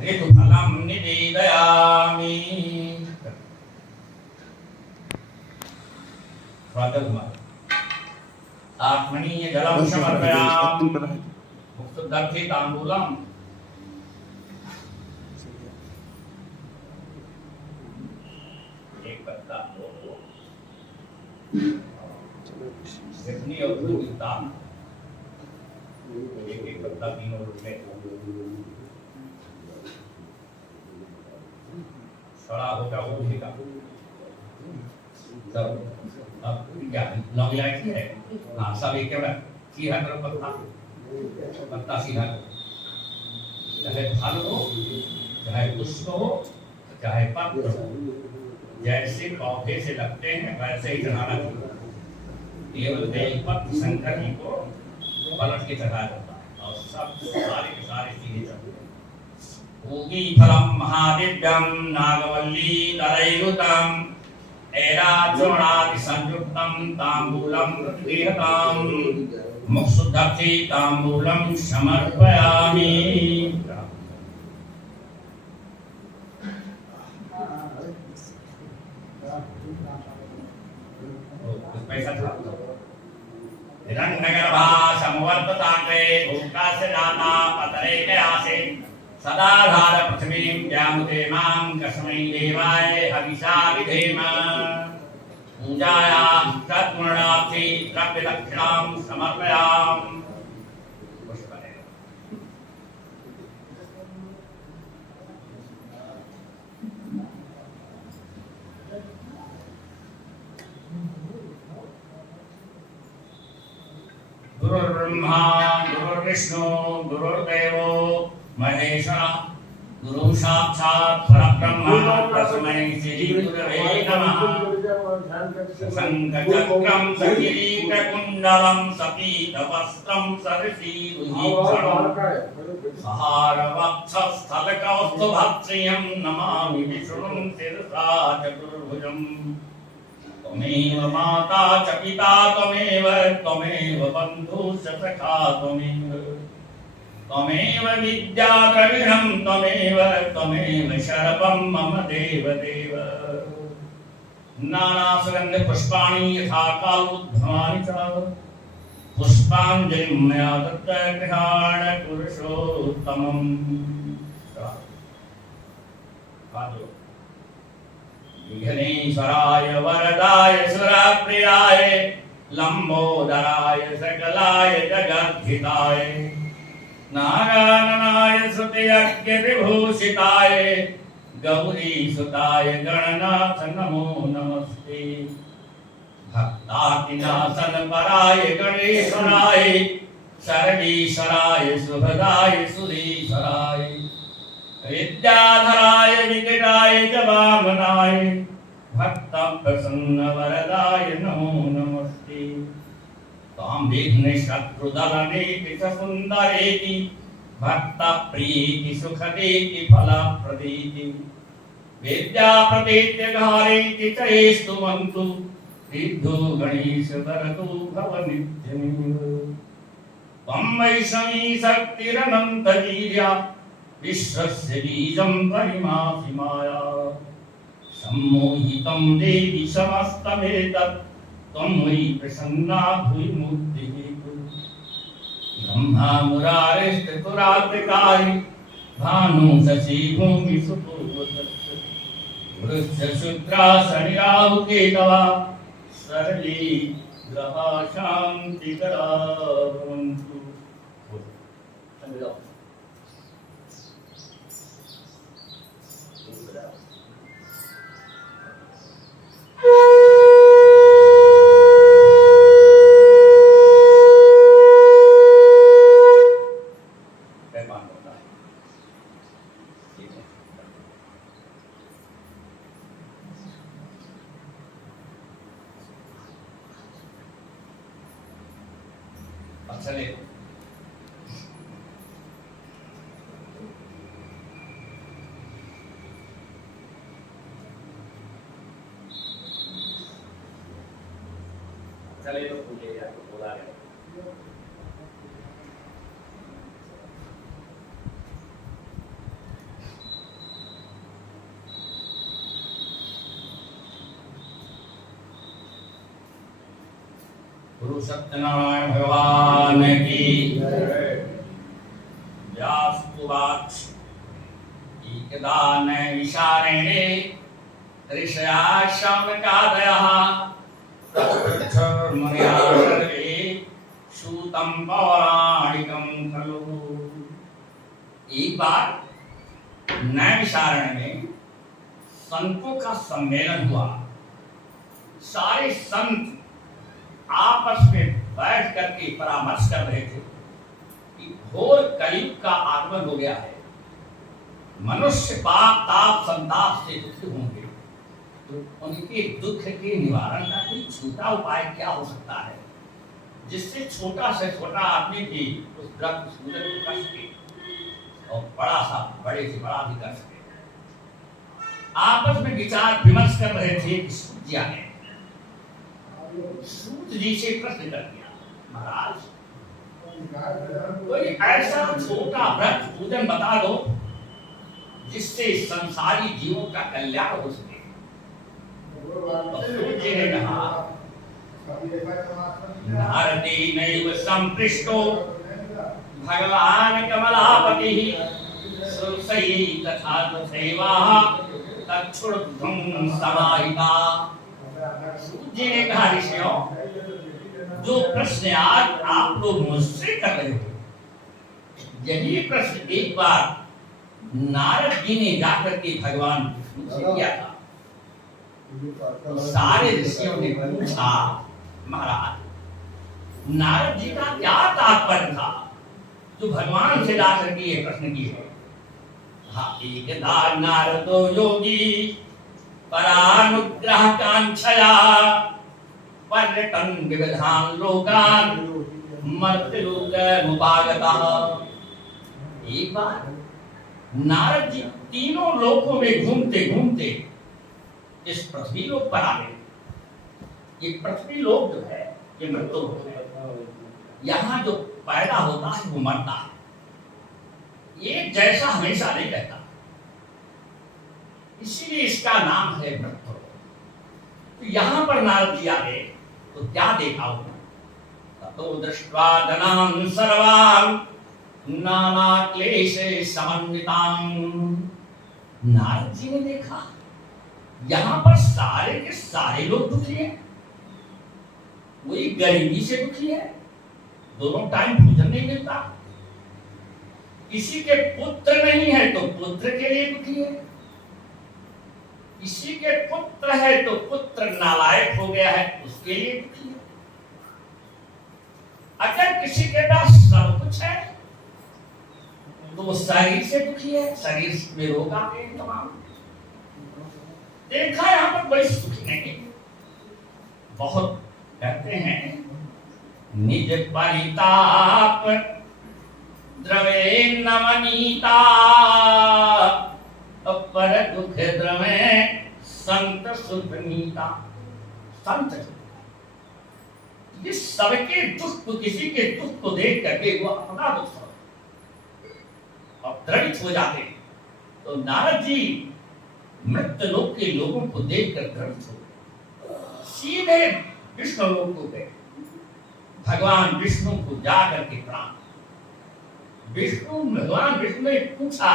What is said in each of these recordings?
ऋतुफलं निवेदयामि। आत्मनीय जलं समर्पयामि। मुक्तदर्थी तांबूलम। एक पत्ता कितनी और दूरता एक एक पत्ता 3 रुपए सड़ा हो जाओ उठेगा सब। अब क्या लॉन्ग लाइफ है। हाँ सब एक क्या सीधा करो पत्ता पत्ता सीधा करो। चाहे फल हो चाहे पुष्प हो चाहे पत्र हो जैसे पौधे से लगते हैं वैसे ही चढ़ाना चाहिए। केवल बेलपत्र शंकर जी को पलट के चढ़ाया जाता है और सब सारे के सारे सीधे चढ़ते हैं। पूगी फलम महादिव्यम नागवल्ली तरैरुतम ऐराचूर्णादि संयुक्तम तांबूलम प्रतिगृहताम मुक्षुद्धि तांबूलम समर्पयामि। पैसा था हिरण्यगर्भा समवर्तताते भूकास्य दाता पतरे के आसे सदा धार पृथ्वीं व्यामुते मां कस्मै देवाय हविषा विधेम। पूजाया तत्पूर्णार्थी द्रव्य दक्षिणां समर्पयामि। गुरुर्ब्रह्मा गुरुर्विष्णु गुरुर्देवो महेश्वरः गुरु साक्षात् परब्रह्म तस्मै श्री गुरवे नमः। शङ्खचक्रं सकिरीटकुण्डलं सपीतवस्त्रं सरसीरुहीक्षणं सहारवक्षस्थलकौस्तुभश्रियं नमामि विष्णुं शिरसा चतुर्भुजम्। त्वमेव माता च पिता त्वमेव बन्धुश्च सखा त्वमेव विद्या द्रविणं त्वमेव शरपं मम देवदेव। नानासुगन्ध पुष्पाणि यथा कालोद्भवानि च पुष्पाञ्जलिं मया दत्त गृहाण पुरुषोत्तमम्। विघ्नेश्वराय वरदाय सुरप्रियाय लंबोदराय सकलाय जगद्धिताय नारायणाय स्तुत्यज्ञ विभूषिताय गौरीसुताय गणनाथ नमो नमस्ते। भक्तातिनाशन पराय गणेश्वराय सर्वेश्वराय सुभदाय सुरेश्वराय विद्याधराय विकटाय च वामनाय भक्त प्रसन्न वरदाय नमो नमस्ते। तां विघ्न शत्रुदलनेति च सुन्दरेति भक्त प्रीति सुखदेति फलप्रदेति विद्याप्रदेत्यधारेति च स्तुवन्तु सिद्धो गणेश वरदो भव नित्यमेव। त्वं वैष्णवी शक्तिरनन्तवीर्या विश्वस्य बीजं परिमासि माया सम्मोहितं देवि समस्तमेतत् त्वं मयि प्रसन्ना भूय मूर्तिः कुरु। ब्रह्मा मुरारिस्त्रिपुरात्रिकारि भानु शशि भूमि सुपूर्वतत् वृश्च शूद्रा शनिराहु केतवा सर्वे ग्रहा शान्तिकरा भवन्तु। चले चले तो पूछे या तो बोला है। गुरु सत्यनारायण भगवान की व्यास उवाच एकदा नैमिषारण्ये ऋषयः शौनकादयः मुनयः सर्वे सूतं पौराणिकं खलु। एक बार नैमिषारण्य में संतों का सम्मेलन हुआ। सारे संत आपस में बैठ करके परामर्श कर रहे थे कि घोर कलयुग का आगमन हो गया है, मनुष्य पाप ताप संताप से दुखी होंगे, तो उनके दुख के निवारण का कोई छोटा उपाय क्या हो सकता है जिससे छोटा से छोटा आदमी भी उस ग्रह सूरज को कर सके और बड़ा सा बड़े से बड़ा भी कर सके। आपस में विचार विमर्श कर रहे थे कि सूर्य ने सूत जी से प्रश्न कर दिया, महाराज कोई ऐसा छोटा व्रत पूजन बता दो जिससे संसारी जीवों का कल्याण हो सके। तो सूत जी ने कहा, नारदेनैव संपृष्टो भगवान कमलापति सुरसई तथा तथैवाः तच्छ्रुद्धं समाहिता। सूत जी ने कहा, ऋषियों जो प्रश्न आज आप लोग मुझसे कर रहे हो, यही प्रश्न एक बार नारद जी ने जाकर के भगवान विष्णु से किया था। तो सारे ऋषियों ने पूछा, महाराज नारद जी का क्या तात्पर्य था जो भगवान से जाकर के ये प्रश्न किए। हाँ, एकदा नारदो योगी परानुग्रह कांक्षया पर्यटन विविधान लोकान मर्त्यलोकमुपागतः। एक बार नारद जी तीनों लोकों में घूमते घूमते इस पृथ्वी लोक पर आ गए। ये पृथ्वी लोक जो है ये मृत्यु लोक है। यहाँ जो पैदा होता है वो मरता है, एक जैसा हमेशा नहीं रहता, इसीलिए इसका नाम है मृत्यु। तो यहाँ पर नारद जी आ गए तो क्या देखा उन्होंने, ततो दृष्ट्वा जनान् सर्वान् नाना क्लेशे समन्वितान्। नारद जी ने देखा यहाँ पर सारे के सारे लोग दुखी हैं, कोई गरीबी से दुखी है, दोनों टाइम भोजन नहीं मिलता, किसी के पुत्र नहीं है तो पुत्र के लिए दुखी है, किसी के पुत्र है तो पुत्र नालायक हो गया है उसके लिए दुखी है, अगर किसी के पास सब कुछ है तो वो शरीर से दुखी है, शरीर में रोग आ गए तमाम। देखा यहाँ पर कोई सुखी नहीं, बहुत कहते हैं निज परिताप द्रवे नवनीता पर दुख द्रवे संत सुधनीता। संत ये सबके दुख को, किसी के दुख को देख करके वो अपना दुख और द्रवित हो जाते। तो नारद जी मृत्यु लोक के लोगों को देखकर द्रवित हो सीधे विष्णु लोक को गए। भगवान विष्णु को जाकर के प्रणाम। भगवान विष्णु ने पूछा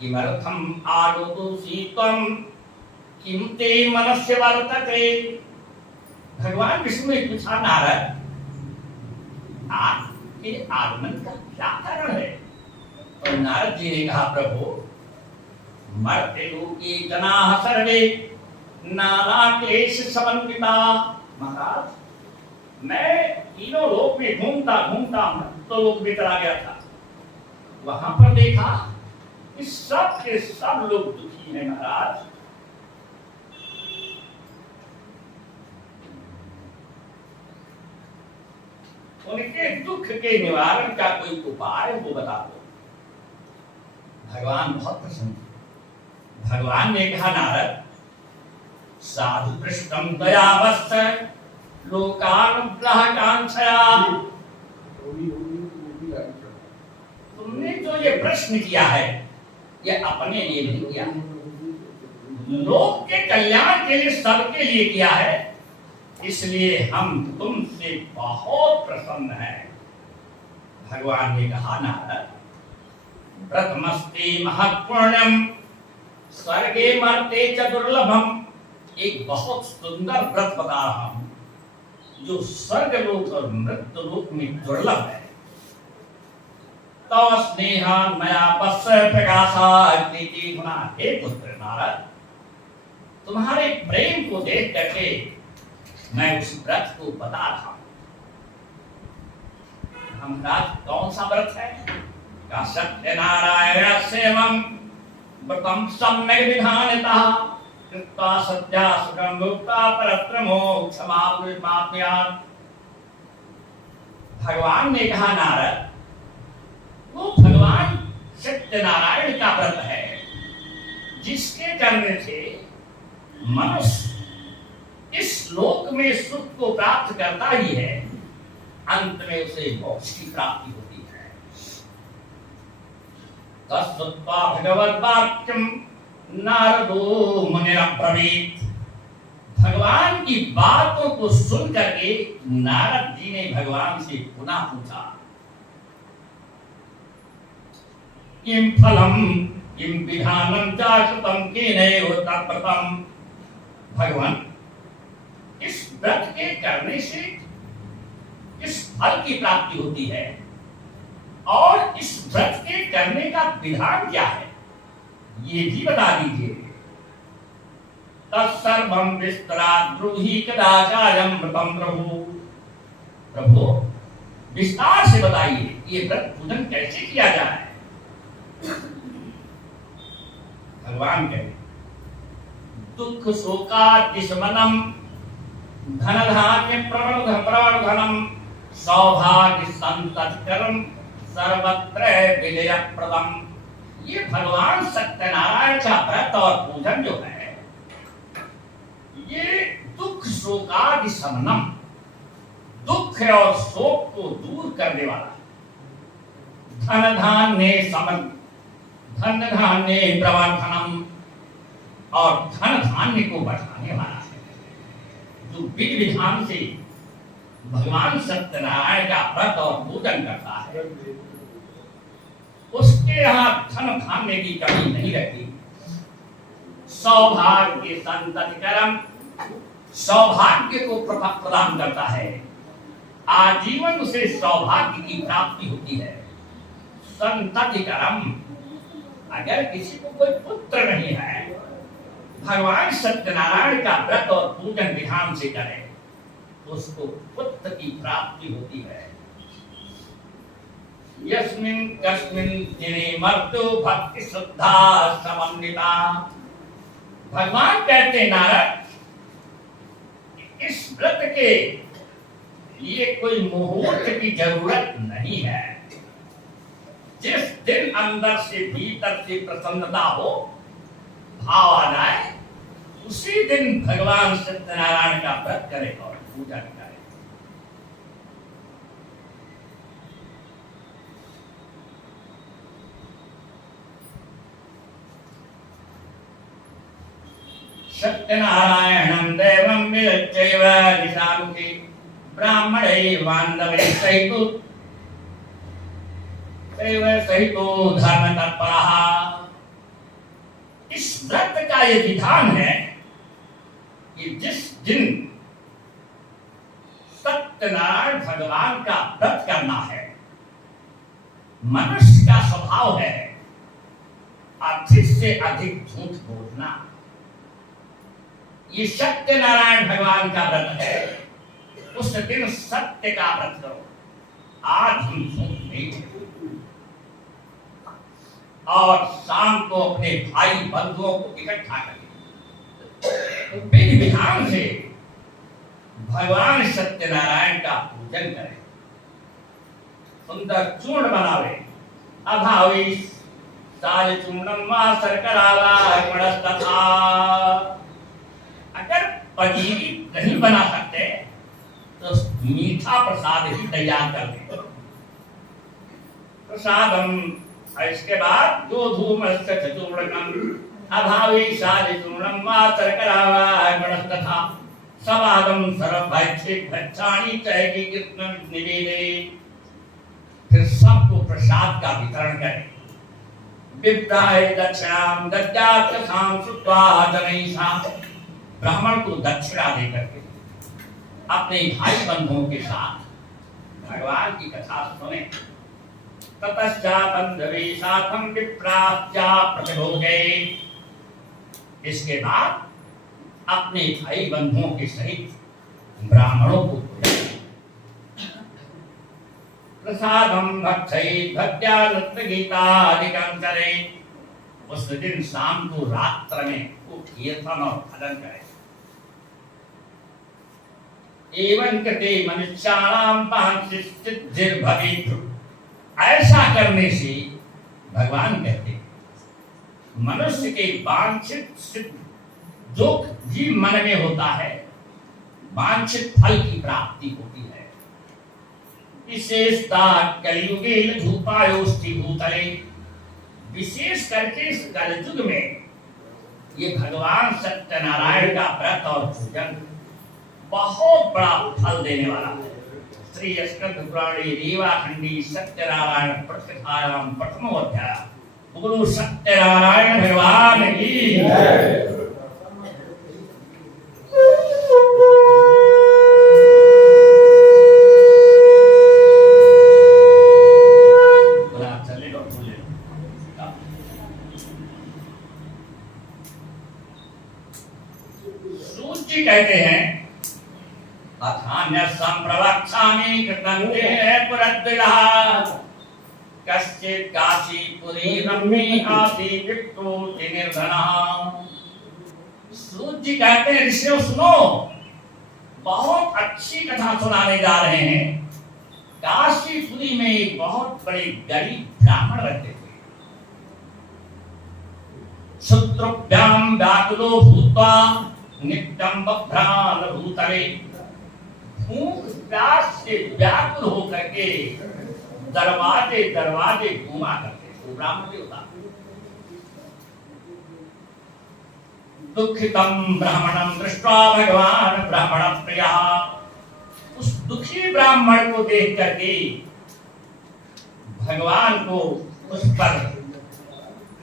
किमर्थम आगतोऽसि त्वं किं ते मनस्य वर्तते। भगवान विष्णु ने पूछा, नारद आपके आगमन का क्या कारण है। और नारद जी ने कहा, प्रभु मर्त्य लोके जनाः सर्वे नाना क्लेश समन्विता। महाराज मैं तीनों लोक में घूमता घूमता मृत्यु लोक में चला गया था, वहां पर देखा कि सब के सब लोग दुखी हैं। महाराज उनके दुख के निवारण का कोई उपाय वो बता दो। भगवान बहुत प्रसन्न। भगवान ने कहा, नारद साधु पृष्ठम दयावश्च लोकानुग्रह कांक्षया। तुमने जो ये प्रश्न किया है ये अपने लिए नहीं किया, लोक के कल्याण के लिए, सबके लिए किया है। इसलिए हम तुमसे बहुत प्रसन्न हैं। भगवान ने कहा, नारद, व्रतमस्ति महत्पुण्यम स्वर्गे मर्ते च दुर्लभम। एक बहुत सुंदर व्रत बता रहा हूं जो स्वर्ग लोक और मृत्यु लोक में दुर्लभ है। तो स्नेहा मया पश्च प्रकाशाग्नि गुना। हे पुत्र नारद, तुम्हारे प्रेम को देख करके मैं उस व्रत को बता रहा हूं। महाराज, कौन सा व्रत है? का सत्यनारायण सेवम व्रतम सम्यक विधानतः कृत्वा सत्या सुखम भुक्ता परत्र मोक्षमाप्नुयात्। भगवान ने कहा, नारद, वो भगवान सत्यनारायण का व्रत है जिसके करने से मनुष्य इस लोक में सुख को प्राप्त करता ही है, अंत में उसे मोक्ष की प्राप्ति होती है। तत्सत्वा भगवद वाक्यम नारदो मुनिरब्रवीत। भगवान की बातों को सुन करके नारद जी ने भगवान से पुनः पूछा, किम फलम किम विधानम चाकृतम केनैव तत्व्रतम। भगवान, इस व्रत के करने से किस फल की प्राप्ति होती है और इस व्रत के करने का विधान क्या है, ये भी बता दीजिए। तत्सर्वं विस्तरात् ब्रूहि कदाचार्यं व्रतं प्रभु। प्रभु, विस्तार से बताइए ये व्रत पूजन कैसे किया जाए। भगवान कहे, दुख शोकादिशमनम धन धान्य प्रवर्धनम सौभाग्य संततिकरम सर्वत्र विजयप्रदम। ये भगवान सत्यनारायण का व्रत और पूजन जो है, ये दुख शोकादि शमनम, दुख और शोक को दूर करने वाला, धन धान्य समन, धन धान्य प्रवर्धनम, और धन धान्य को बढ़ाने वाला है। जो विधि विधान से भगवान सत्यनारायण का व्रत और पूजन करता है, उसके यहाँ धन धान्य की कमी नहीं रहती। सौभाग्य संततिकरम, सौभाग्य को प्रदान करता है, आजीवन उसे सौभाग्य की प्राप्ति होती है। संततिकरम, अगर किसी को कोई पुत्र नहीं है, भगवान सत्यनारायण का व्रत और पूजन विधान से करे तो उसको पुत्र की प्राप्ति होती है। यस्मिन् कस्मिन् दिने मर्त्यो भक्ति श्रद्धा समन्विता। भगवान कहते नारद, इस व्रत के लिए कोई मुहूर्त की जरूरत नहीं है। जिस दिन अंदर से भीतर से प्रसन्नता हो, भाव आ जाए, उसी दिन भगवान सत्यनारायण का व्रत करे और पूजा करे। सत्यनारायणं देवं विरच्चैव दिशामुखे ब्राह्मणै बान्धवैः सहितो धर्मतत्परः। इस व्रत का ये विधान है कि जिस दिन सत्यनारायण भगवान का व्रत करना है, मनुष्य का स्वभाव है अधिक से अधिक झूठ बोलना। ये सत्यनारायण भगवान का व्रत है, उस दिन सत्य का व्रत करो। आज हम झूठ नहीं बोलेंगे और शाम को अपने भाई बंधुओं को इकट्ठा करें, विधि विधान से भगवान सत्यनारायण का पूजन करें, सुंदर चूर्ण बनावे। अभावी साल चूर्णम वा शर्करा वा गुणस्तथा। अगर पनीरी नहीं बना सकते तो मीठा प्रसाद ही तैयार कर दे। प्रसादम, इसके बाद दो धूमस्य चतुर्णकम अभावी साल चूर्णम वा शर्करा वा गुणस्तथा। समागम सर्वभक्षित भक्षाणी चाहे कि कृष्ण निवेदे, फिर सबको प्रसाद का वितरण करें। विप्राय दक्षिणाम दद्यात्साम श्रुत्वा जनैषाम, ब्राह्मण को दक्षिणा देकर के अपने भाई बंधुओं के साथ भगवान की कथा सुने। ततश्चा बंधवे साथम विप्राच्या प्रतिभोगे, इसके बाद अपने भाई बंधुओं के सहित ब्राह्मणों को प्रसादम भक्षयेत् भक्त्या गीतादिकं करें। उस दिन शाम को रात्र में वो कीर्तन और भजन करें। एवं कृते मनुष्याणां वाञ्छितसिद्धिर्भवेत्, ऐसा करने से भगवान कहते हैं मनुष्य के वांछित सिद्ध जो भी मन में होता है, वांछित फल की प्राप्ति होती है। विशेषता कलियुगे धूपायोष्टि भूतले, विशेष करके इस कलयुग में ये भगवान सत्यनारायण का व्रत और पूजन बहुत बड़ा फल देने वाला है। श्री स्कंद पुराणे रेवाखंडी सत्यनारायण प्रतिष्ठायाम प्रथमो अध्याय। बोलो सत्यनारायण भगवान की जय। सूची कहते हैं अथान्य संप्रवक्षामि कृतन्ते पुरद्विजः, कश्चित् काशीपुरी रम्ये आसी विप्रोति निर्धनः। सूची कहते हैं ऋषियों सुनो, बहुत अच्छी कथा सुनाने जा रहे हैं। काशीपुरी में एक बहुत बड़े गरीब ब्राह्मण रहते थे। शत्रुभ्याम व्याकुलो भूत्वा नित्यं बभ्रान भूतले, भूख प्यास से व्याकुल होकर के दरवाजे दरवाजे घूमा करते थे। ब्राह्मण देवता दुखितम ब्राह्मणम दृष्ट्वा भगवान ब्राह्मण प्रियः, उस दुखी ब्राह्मण को देख करके भगवान को उस पर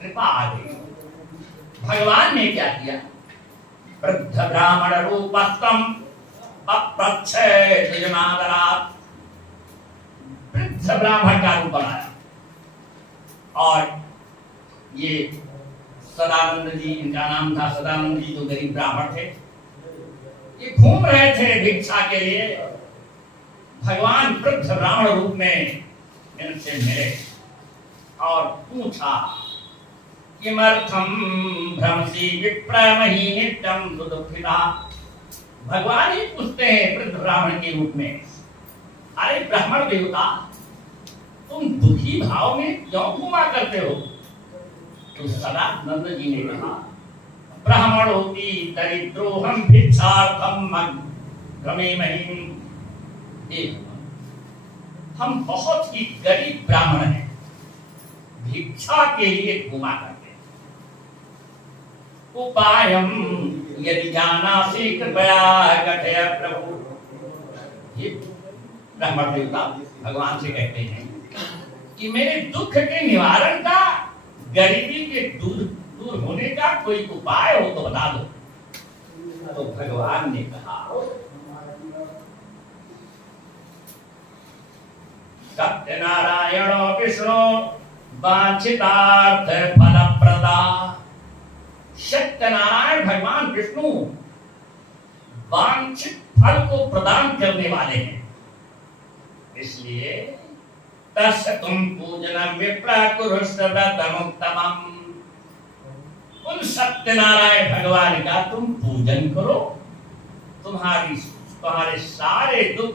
कृपा आ गई। भगवान ने क्या किया, वृद्ध ब्राह्मण रूपस्तम अप्रच्छय द्विजमादरात्, वृद्ध ब्राह्मण का रूप बनाया। और ये सदानंद जी, इनका नाम था सदानंद जी, जो गरीब ब्राह्मण थे, ये घूम रहे थे भिक्षा के लिए। भगवान वृद्ध ब्राह्मण रूप में इनसे मिले और पूछा किमर्थम भ्रमसि विप्रमहि नित्यं सुदुःखिता। भगवान ही पूछते हैं वृद्ध ब्राह्मण के रूप में, अरे ब्राह्मण देवता, तुम दुखी भाव में क्यों घूमा करते हो? तो सदानंद जी ने कहा, ब्राह्मणोऽपि दरिद्रोऽहं भिक्षार्थं भ्रमेमहि। हम बहुत ही गरीब ब्राह्मण हैं, भिक्षा के लिए घूमा करते। उपायम यदि जानासि कृपया कथय प्रभु। ये ब्राह्मण देवता भगवान से कहते हैं कि मेरे दुख के निवारण का, गरीबी के दूर होने का कोई उपाय हो तो बता दो। तो भगवान ने कहा, सत्यनारायण विष्णु वांछितार्थ फलप्रदा। सत्यनारायण भगवान विष्णु वांछित फल को प्रदान करने वाले हैं। इसलिए तस्य तुम पूजनम विप्राकुरुष्टव्रतमुत्तमम्, उन सत्यनारायण भगवान का तुम पूजन करो, तुम्हारे सारे दुख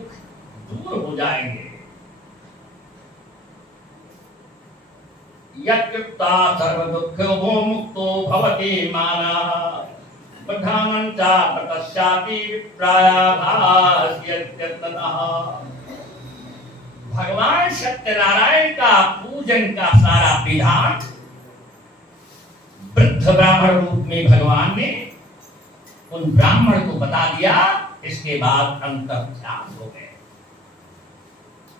दूर हो जाएंगे। यत्कृता सर्व दुःखो मुक्तो भवति मानः, प्रधानं च प्रतस्यापि विप्रायाभास्यत्यतः। भगवान सत्यनारायण का पूजन का सारा विधान वृद्ध ब्राह्मण रूप में भगवान ने उन ब्राह्मण को बता दिया। इसके बाद अंतर ध्यान हो गए।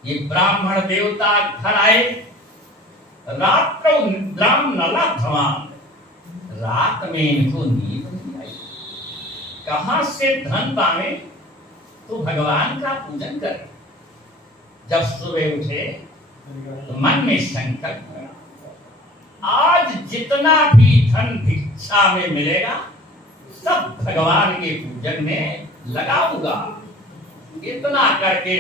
ये ब्राह्मण देवता घर आए, रात्रो निद्राम न लब्धवान, रात में इनको नींद नहीं आई। कहां से धन पावे तो भगवान का पूजन करें। जब सुबह उठे तो मन में संकल्प किया, आज जितना भी धन भिक्षा में मिलेगा सब भगवान के पूजन में लगाऊंगा। इतना करके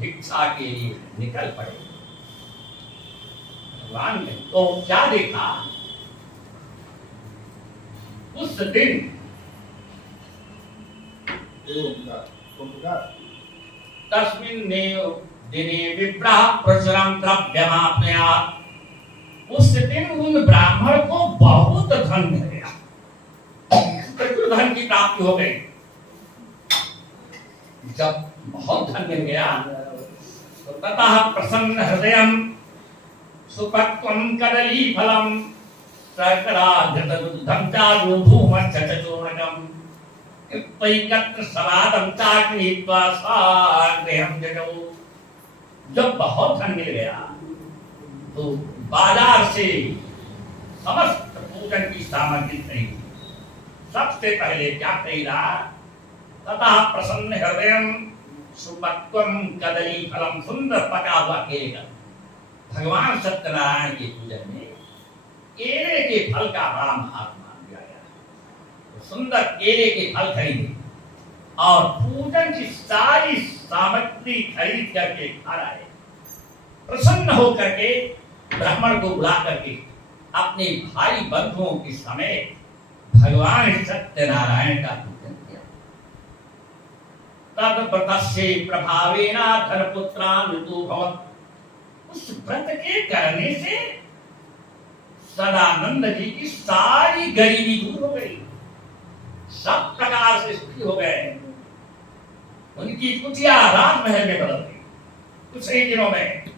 भिक्षा के लिए निकल पड़े। भगवान ने तो क्या देखा, उस दिन तस्मिन् दिने विप्रः प्रचुरं द्रव्यमाप्नुयात्। उस दिन उन ब्राह्मण को बहुत धन मिल गया, प्रचुर धन की प्राप्ति हो गई। जब बहुत धन मिल गया तो ततः प्रसन्न हृदयं सुपक्वं कदली फलं शर्कराघृतदुग्धं च गोधूमश्च तैकत्र सवादं चाक्रीत्वा सागृहं जगौ। जब बहुत धन मिल गया तो बाजार से समस्त पूजन की सामग्री खरीदी। सबसे पहले क्या खरीदा, तथा प्रसन्न हृदयं सुपक्वं कदली फलम, सुंदर पका हुआ केले का। भगवान सत्यनारायण के पूजन में केले के फल का बड़ा महात्मा दिया गया। तो सुंदर केले के फल खरीदे और पूजन की सारी सामग्री खरीद करके घर आए। प्रसन्न होकर के ब्राह्मण को बुला करके अपने भाई बंधुओं के समेत भगवान सत्यनारायण का पूजन किया। तद व्रतस्य प्रभावेन धनपुत्रान्वितो भवत्। उस व्रत के करने से सदानंद जी की सारी गरीबी दूर हो गई, सब प्रकार से सुखी हो गए। उनकी कुटिया राजमहल में बदल गई कुछ ही दिनों में।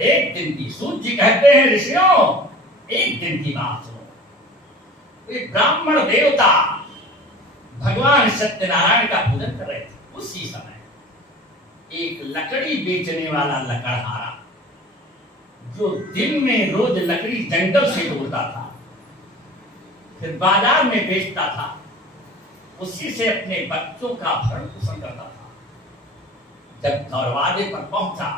एक दिन की, सूत जी कहते हैं ऋषियों, एक दिन की बात सुनो। एक ब्राह्मण देवता भगवान सत्यनारायण का पूजन कर रहे थे। उसी समय एक लकड़ी बेचने वाला लकड़हारा, जो दिन में रोज लकड़ी जंगल से तोड़ता था फिर बाजार में बेचता था, उसी से अपने बच्चों का भरण पोषण करता था। जब दरवाजे पर पहुंचा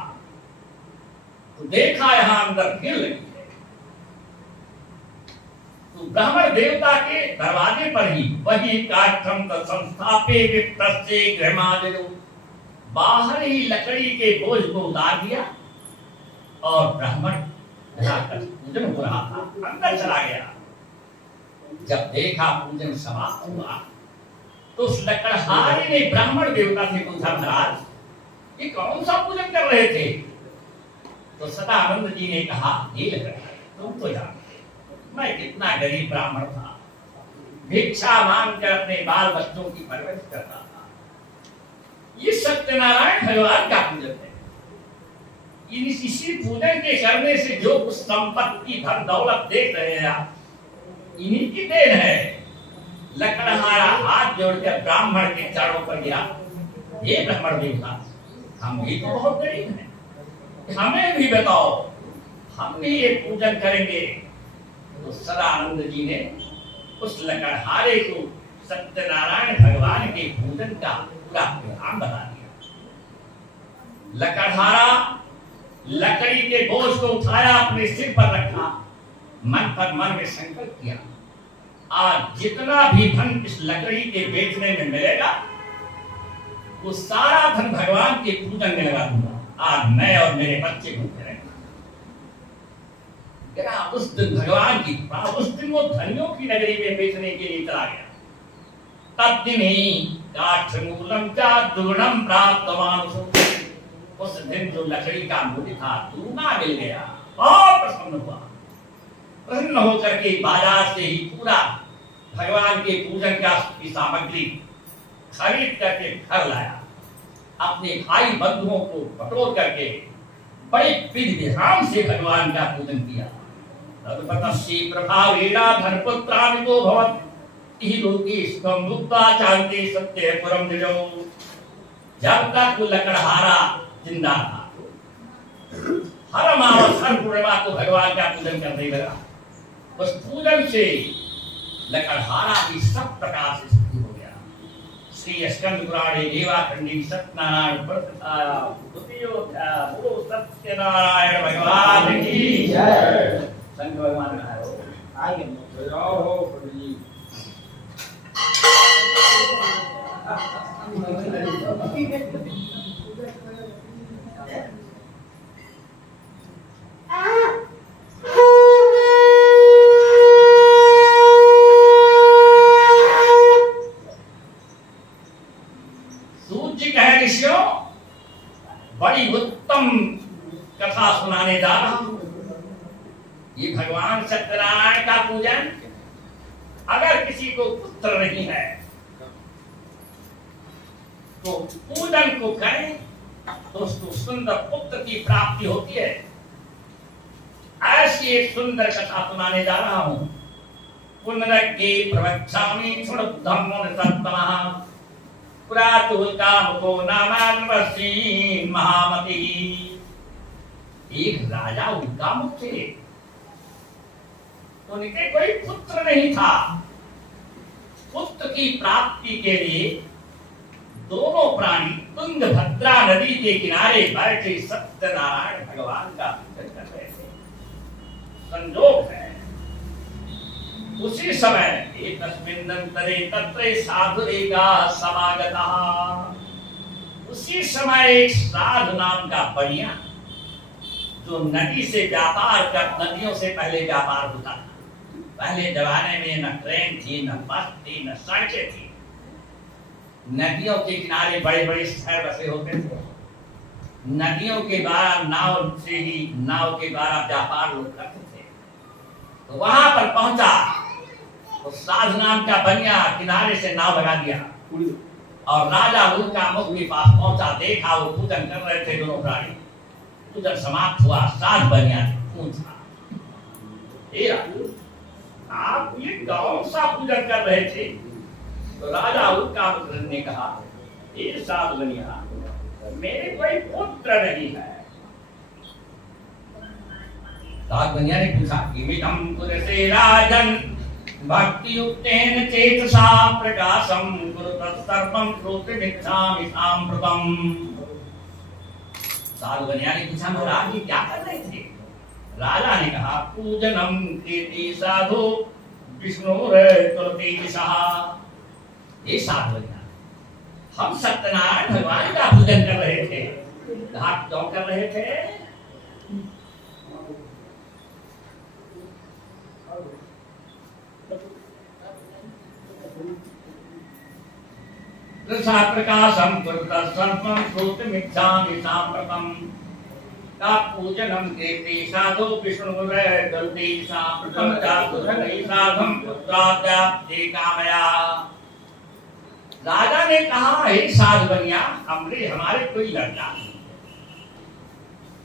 तो देखा यहां अंदर भीड़ लगी है। तो ब्राह्मण देवता के दरवाजे पर ही वही काष्ठम संस्थापे विप्रस्थे गृहमादिनो, बाहर ही लकड़ी के बोझ को उतार दिया और ब्राह्मण पूजन हो रहा था, अंदर चला गया। जब देखा पूजन समाप्त हुआ तो उस लकड़हारे ने ब्राह्मण देवता से पूछा, महाराज ये कौन सा पूजन कर रहे थे? तो सदानंद जी ने कहा, ये लकड़हारे तुम तो जानते मैं कितना गरीब ब्राह्मण था, भिक्षा मांगकर अपने बाल बच्चों की परवरिश करता था। ये सत्यनारायण भगवान का पूजन है। इसी पूजन के करने से जो कुछ संपत्ति धन दौलत देख रहे हैं आप, इन्हीं की देन है। लकड़हारा हाथ जोड़कर ब्राह्मण के चरणों पर गिरा, ये ब्राह्मण देवता हम भी तो बहुत गरीब हैं, हमें भी बताओ, हम भी ये पूजन करेंगे। तो सदानंद जी ने उस लकड़हारे को सत्यनारायण भगवान के पूजन का पूरा प्रोग्राम बता दिया। लकड़हारा लकड़ी के बोझ को उठाया, अपने सिर पर रखा, मन पर मन में संकल्प किया, आज जितना भी धन इस लकड़ी के बेचने में मिलेगा वो सारा धन भगवान के पूजन में लगा दूंगा। आज मैं और मेरे बच्चे भूखे रहेंगे। उस दिन भगवान की, उस दिन वो धनियों की नगरी में बेचने के लिए चला गया। तब दिन ही काष्ठमूलम चा दुर्गुणम प्राप्त मानुषो, उस दिन जो लकड़ी का मूल्य था दुगना मिल गया। बहुत प्रसन्न हुआ। प्रसन्न होकर के बाजार से ही पूरा भगवान के पूजन की सामग्री खरीद करके घर लाया। अपने भाई बंधुओं को बटोर करके बड़े विधि विधान से भगवान का पूजन किया। तदपतस्य प्रभावेन धनपुत्रान्वितो भवत्। चाहते सत्य परम दिलो। जब तक वो लकड़हारा जिंदा था, हर अमावस हर पूर्णिमा को भगवान का पूजन करने लगा। उस पूजन से लकड़हारा भी सब प्रकार से सिद्ध हो गया। श्री स्कंद पुराणे देवाखंडी सत्यनारायण बोलो सत्यनारायण भगवान की जय। शंकर भगवान का है आगे जाओ प्रभु। बड़ी उत्तम कथा सुनाने जा रहा हूं। ये भगवान सत्यनारायण का पूजन, अगर किसी को पुत्र नहीं है तो पूजन को करें तो उसको सुंदर पुत्र की प्राप्ति होती है। ऐसी एक सुंदर कथा सुनाने जा रहा हूं। पुनरग्गे प्रवक्षामि क्षुणुद्धम्मो सत्तमः पुरातुल कामको नामान्वसीन महामति। एक राजा उल्कामुख थे, उनके कोई पुत्र नहीं था। पुत्र की प्राप्ति के लिए दोनों प्राणी तुंगभद्रा नदी के किनारे बैठे सत्यनारायण भगवान का पूजन कर रहे थे। संजोग है उसी समय एकस्मिन्नन्तरे तत्र साधुरेकः समागतः। उसी समय एक साधु नाम का बढ़िया, जो नदी से व्यापार कर, नदियों से पहले व्यापार होता था। पहले जमाने में न ट्रेन थी, न बस थी, न सड़कें थी। नदियों के किनारे बड़े बड़े शहर बसे होते थे। नदियों के द्वारा नाव से ही, नाव के द्वारा व्यापार लोग करते थे। तो वहां पर पहुंचा तो साधु नाम का बनिया किनारे से नाव लगा दिया और राजा उल्कामुख के पास पहुंचा। देखा वो पूजन कर रहे थे दोनों प्राणी। पूजन समाप्त हुआ। साधु बनिया ने पूछा, आप ये कौन सा पूजन कर रहे थे? तो राजा उल्कामुख ने कहा, ये साधु बनिया, मेरे कोई पुत्र नहीं है। साधु बनिया ने पूछा, इमिदं पुरसे राजन भक्ति युक्तेन चेतसा प्रकाशम कुरुतः सर्वं श्रोतुमिच्छामि साम्प्रतम्। साधु बनिया ने पूछा, महाराज ये क्या कर रहे थे? राजा ने कहा, पूजनम कीर्ति साधु विष्णुर्तुलतेजसः। ये साधु बनिया, हम सत्यनारायण भगवान का पूजन कर रहे थे। आप क्यों कर रहे थे? प्रकाशम कुरुतः सर्वं श्रोतुमिच्छामि साम्प्रतम्। का पूजनम कीर्ति साधु विष्णुर्तुलतेजसः प्रथम चातुर्भुज साधुं पुत्राप्ति कामया। राजा ने कहा, हे साधु बनिया, हमारे कोई लड़का नहीं।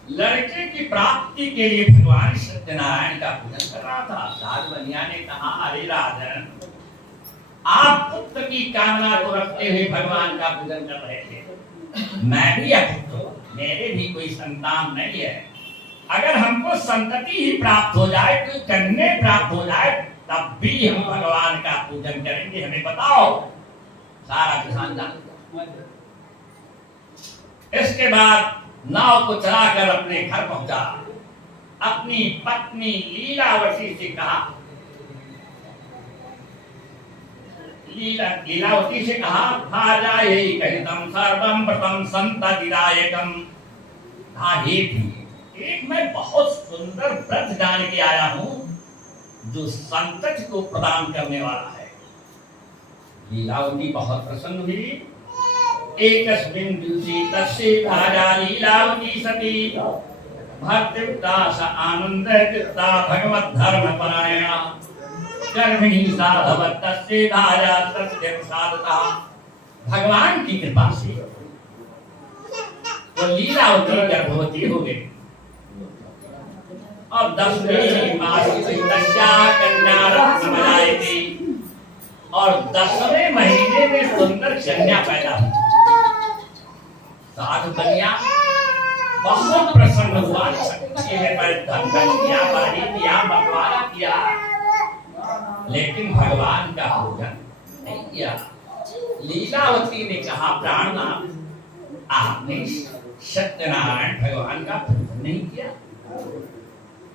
लड़के की प्राप्ति के लिए भगवान सत्यनारायण का पूजन कर रहा था। साधु बनिया ने कहा, अरे राजन, आप पुत्र की कामना को रखते हुए भगवान का पूजन कर रहे थे। मैं भी अपुत्र हूं, मेरे भी कोई संतान नहीं है। अगर हमको संतति ही प्राप्त हो जाए, कोई कन्या प्राप्त हो जाए, तब भी हम भगवान का पूजन करेंगे। हमें बताओ। सारा किसान जान। इसके बाद नाव को चलाकर अपने घर पहुंचा। अपनी पत्नी लीलावती से कहा, लीलावती से कहा, भाजा यही कहितम सर्वम प्रथम संततिदायकम। एक मैं बहुत सुंदर व्रत जान के आया हूं जो संतति को प्रदान करने वाला है। लीलावती बहुत प्रसन्न हुई। एकस्मिन् दिवसे तस्य भाजा लीलावती सती भक्तियुक्ता स आनन्दयुक्ता भगवद्धर्मपरायणा कर्मिणी साधवत् तस्य भाजा सत्यं साधता। भगवान की कृपा से तो लीलावती गर्भवती हो गई और 10वें मास में कन्या रत्न बनाई गई और 10वें महीने में सुंदर कन्या पैदा हुई। साधु कन्या बहुत प्रसन्न हुआ, धन किया, बाड़ी किया, बंटवारा किया, लेकिन भगवान का पूजन नहीं किया। लीलावती ने कहा, प्राणनाथ, आपने सत्यनारायण भगवान का पूजन नहीं किया।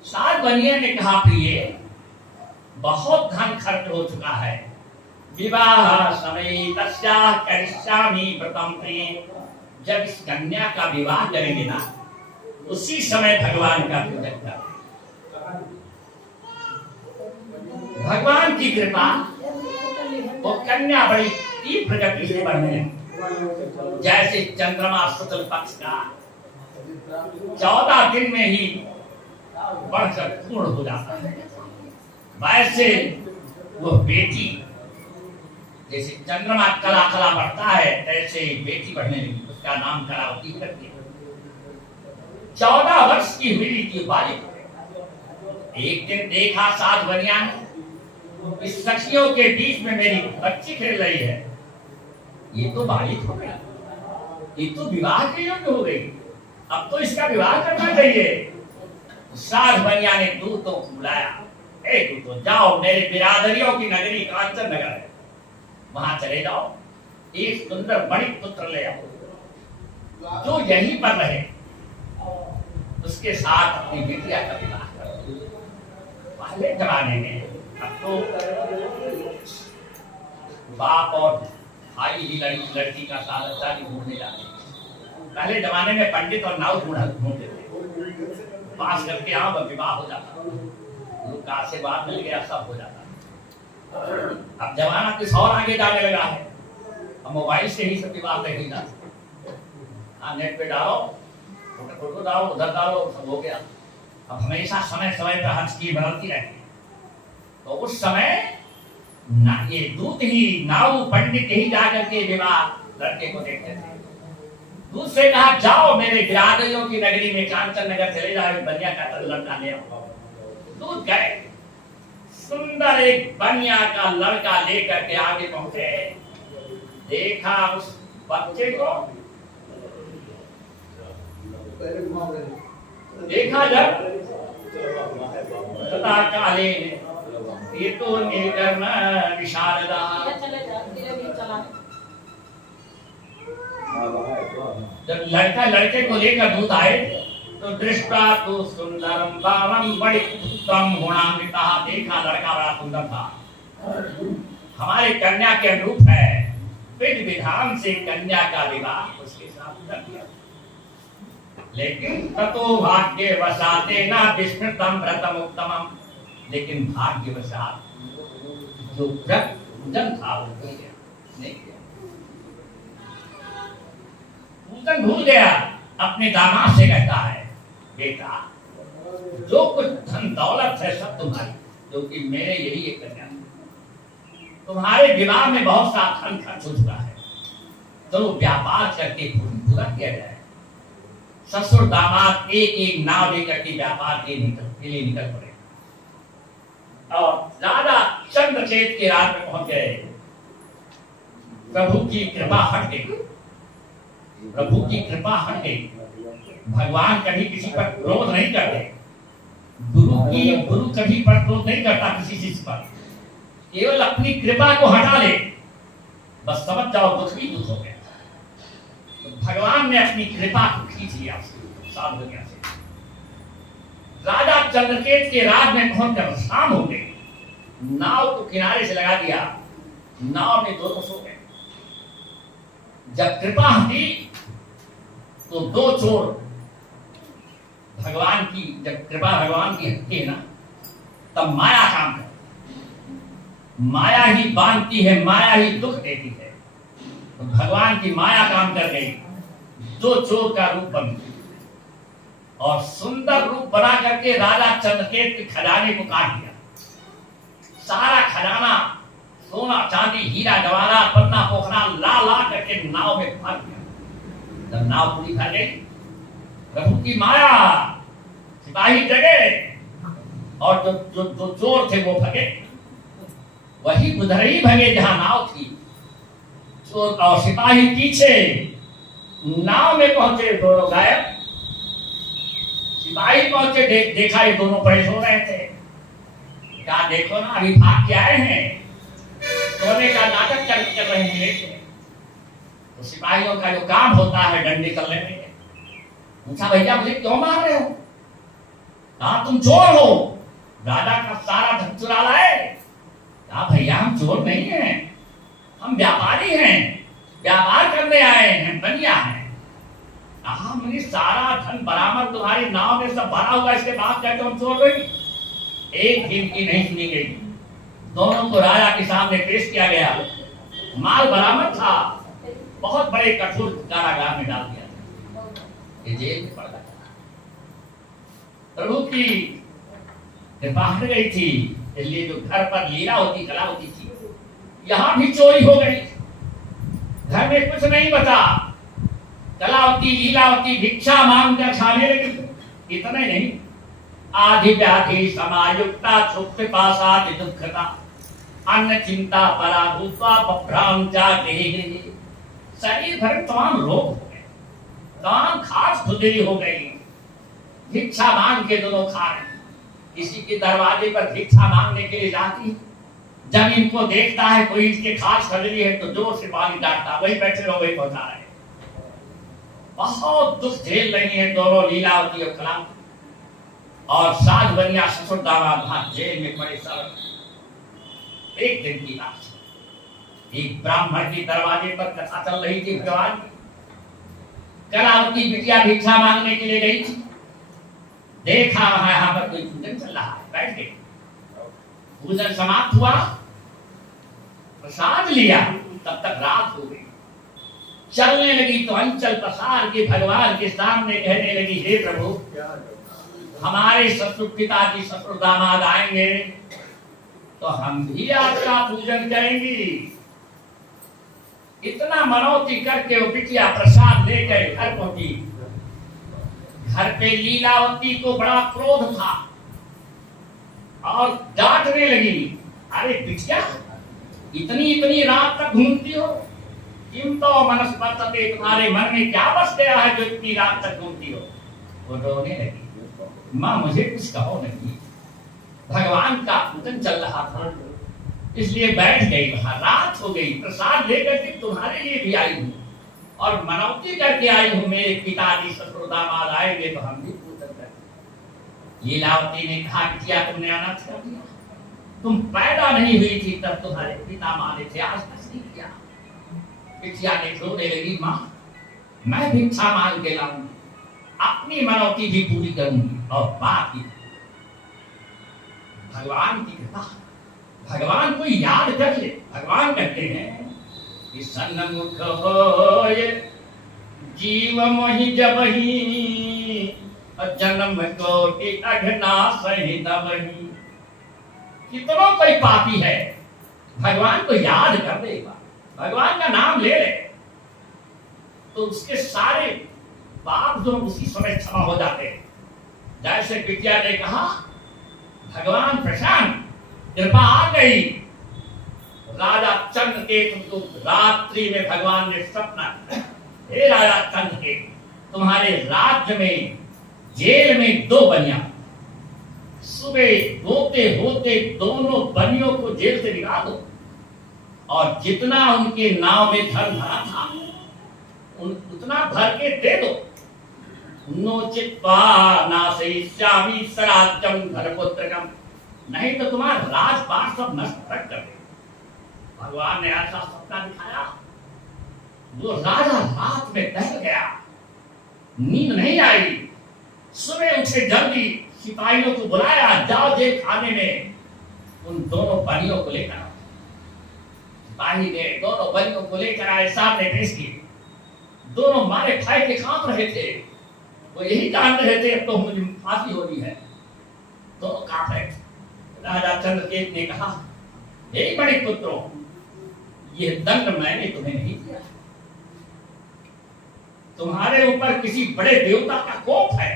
सात बनिया ने कहा, प्रिय, बहुत धन खर्च हो चुका है, विवाह समय तस्याः करिष्यामि व्रतं प्रिय। जब इस कन्या का विवाह करेंगे ना, उसी समय भगवान का पूजन करें। भगवान की कृपा, वो कन्या बड़ी तीव्र गति से बढ़ने लगी, जैसे चंद्रमा शुक्ल पक्ष का 14 दिन में ही बढ़कर पूर्ण हो जाता है, वैसे वो बेटी जैसे चंद्रमा कला कला बढ़ता है, ऐसे बेटी बढ़ने लगी। उसका नाम कलावती करके 14 वर्ष की हुई थी बालिका। एक दिन देखा सात बनिया ने, इस सखियों के बीच में मेरी बच्ची खेल रही है, ये तो बालिक हो गई, ये तो विवाह के योग्य हो गई, अब तो इसका विवाह करना चाहिए। सात बनिया ने दूतों को बुलाया, दूतों, जाओ मेरे बिरादरियों की नगरी कांचन नगर है, वहां चले जाओ, एक सुंदर बड़ी पुत्र ले आओ जो यहीं पर रहे, उसके साथ अपनी बेटिया का विवाह करो। पहले जमाने में, अब तो बाप और भाई ही लड़की का शादी ढूंढने जाते, पहले जमाने में पंडित और नाव ढूंढते थे, पास करके आओ विवाह हो जाता, लोग का आशीर्वाद मिल गया, सब हो जाता। अब जमाना कुछ और आगे जाने लगा है, अब मोबाइल से ही सब विवाह तय होता, नेट पे डालो, फोटो डालो, उधर डालो, सब हो गया। अब हमेशा समय समय पर हर चीज बदलती रहती है, तो उस समय ना ये दूत ही, नाऊ पंडित ही जाकर के विवाह लड़के को देखते थे। दूत से कहा, जाओ मेरे बिरादरियों की नगरी में कांचन नगर चले जाओ, बनिया का लड़का ले आओ। दूत गए, सुंदर एक बनिया का लड़का लेकर के आगे पहुंचे, देखा उस बच्चे को, देखा जब तथा काले ये तो निर्गम विशारदा, जब लड़का लड़के को लेकर दूत आए तो दृष्टा तो सुंदरम बालम बड़ी उत्तम गुणान्विता, देखा लड़का बड़ा सुंदर था, हमारे कन्या के अनुरूप है, विधि विधान से कन्या का विवाह उसके साथ कर दिया। लेकिन ततो भाग्य वशाते ना विस्मृतम व्रतम उत्तमम, लेकिन भाग्यवशात जो व्रत पूजन था वो नहीं किया, पूजन भूल गया। अपने दामाद से कहता है, बेटा जो कुछ धन दौलत है सब तुम्हारी, जो कि मेरे यही एक कन्या, तुम्हारे विवाह में बहुत सा धन खर्च हो चुका है, चलो व्यापार करके पूरा किया जाए। ससुर दामाद एक एक नाव लेकर के व्यापार के लिए निकल पड़े, और राजा चंद्रकेत के राज में पहुंच गए। प्रभु की कृपा हट गई, प्रभु की कृपा हट गई। भगवान कभी किसी पर क्रोध नहीं करते, गुरु कभी पर क्रोध नहीं करता किसी चीज पर, केवल अपनी कृपा को हटा ले, बस समझ जाओ दुख ही दुख हो गया। तो भगवान ने अपनी कृपा को खींच लिया सात दुनिया से। राजा चंद्रकेत के राज में पहुंचकर शाम हो गई, नाव को किनारे से लगा दिया, नाव में दोनों सो गए। जब कृपा हटी तो दो चोर भगवान की, जब कृपा भगवान की हटती है ना, तब माया काम करती, माया ही बांधती है, माया ही दुख देती है। तो भगवान की माया काम कर गई, दो चोर का रूप बन गया और सुंदर रूप बना करके राजा चंद्रकेत के खजाने को काट दिया। सारा खजाना सोना चांदी हीरा जवाहरात पन्ना पोखरा ला ला करके नाव में भर दिया। जब नाव पूरी भर गई, प्रभु की माया, सिपाही जगे और जो चोर थे वो भगे। वही उधर ही भगे जहां नाव थी। चोर और सिपाही पीछे, नाव में पहुंचे दोनों गायब। सिपाही पहुंचे, देखा ये दोनों बड़े सो रहे थे। क्या देखो ना, अभी भाग के आए हैं, सोने का नाटक कर रहे हैं। तो सिपाहियों का जो काम होता है डंडे कर लेने के, पूछा भैया मुझे क्यों मार रहे हो? कहा तुम चोर हो, राजा का सारा धन चुरा लाए। कहा भैया हम चोर नहीं हैं, हम व्यापारी हैं, व्यापार करने आए हैं, बनिया हैं। कहा मुझे सारा धन बरामद तुम्हारी नाव में सब भरा हुआ, इसके बाद क्या तुम चोर गई? एक दिन की नहीं सुनी गई। दोनों को राजा के सामने पेश किया गया। माल बरामद था, बहुत बड़े कठोर कारागार में डाल दिया था, ये जेल में पड़ गया। प्रभु की कृपा हट गई थी, इसलिए जो घर पर लीला होती, कला होती थी, यहाँ भी चोरी हो गई। घर में कुछ नहीं बचा, कलावती लीलावती भिक्षा मांग कर खाने लगी। इतने नहीं, आधि व्याधि समायुक्ता क्षुब्ध पासादि दुःखता अन्न चिंता पराभूता बभ्रांता देहि। शरीर भर तमाम रोग हो गए, तमाम खास खुजली हो गई। भिक्षा मांग के दोनों खा रहे। किसी के दरवाजे पर भिक्षा मांगने के लिए जाती, जब इनको देखता है कोई इसके खास खुजली है तो जोर से पानी डालता, वही बैठे रहो वही पहुंचा रहे। बहुत दुख झेल रही है दोनों लीलावती और कलावती। और साध बनिया ससुर दामाद वहां जेल में पड़े सब। एक दिन की बात, एक ब्राह्मण के दरवाजे पर कथा चल रही थी भगवान की। कलावती बिटिया भिक्षा मांगने के लिए गई थी, देखा वहां यहाँ पर कोई पूजन चल रहा है, बैठ गई। पूजन समाप्त हुआ, प्रसाद लिया, तब तक रात हो गई। चलने लगी तो अंचल पसार के भगवान के सामने कहने लगी, हे प्रभु हमारे ससुर पिताजी ससुर दामाद आएंगे तो हम भी आपका पूजन करेंगे। इतना मनौती करके वो बिटिया प्रसाद लेकर घर पहुंची। घर पे लीलावती को बड़ा क्रोध था और डांटने लगी, अरे बिटिया इतनी इतनी रात तक घूमती हो, किम तो मनस्पतते, तुम्हारे मन में क्या बस गया है जो इतनी रात तक घूमती हो? वो रोने लगी, माँ मुझे कुछ कहो नहीं, भगवान का पूजन चल रहा था इसलिए बैठ गई वहां। रात हो गई, प्रसाद लेकर के तुम्हारे लिए भी आई हूँ और मनौती करके आई हूँ, मेरे पिताजी ससुर दामाद आएंगे तो हम भी पूजन करेंगे। लीलावती ने कहा, बिटिया तुमने अनर्थ कर दिया, तुम पैदा नहीं हुई थी तब तुम्हारे पिता माने थे, आज तक नहीं किया। बिटिया ने रोने लगी, माँ मैं भिक्षा मांग के लाऊंगी, अपनी मनौती भी पूरी करूंगी और बाकी भगवान की कृपा, भगवान को याद कर ले। भगवान कहते हैं कि सन्मुख होय जीव मोहि जबहि जन्म कोटि अघना सहित बहि। कितनों कोई पापी है, भगवान को याद कर ले, भगवान का नाम ले ले तो उसके सारे पाप जो उसी समय क्षमा हो जाते हैं। जैसे बिटिया ने कहा, भगवान प्रशांत कृपा आ गई। राजा चंद्रकेतु को रात्रि में भगवान ने सपना, हे राजा चंद्रकेतु तुम्हारे राज्य में जेल में दो बनिया, सुबह होते होते दोनों बनियों को जेल से निकाल दो और जितना उनके नाव में धन भरा था उतना भर के दे दो। नोचित्वा नाशयिष्यामि सराज्यं धनपुत्रकम्, नहीं तो तुम्हारा राजपाट सब नष्ट कर दे। भगवान ने ऐसा सपना दिखाया, वो राजा रात में दहल गया, नींद नहीं आई। सुबह उठे जल्दी, सिपाहियों को बुलाया, जाओ जेल खाने में उन दोनों बनियों को लेकर आओ। सिपाही ने दोनों बनियों को लेकर आए, सामने पेश किए। दोनों मारे खाए के कांप रहे थे, वो यही जान रहे थे अब तो मुझे फांसी होनी है, दोनों कांप रहे थे। राजा चंद्रकेतु ने कहा, हे बड़े पुत्रों, ये दंड मैंने तुम्हें नहीं दिया, तुम्हारे ऊपर किसी बड़े देवता का कोप है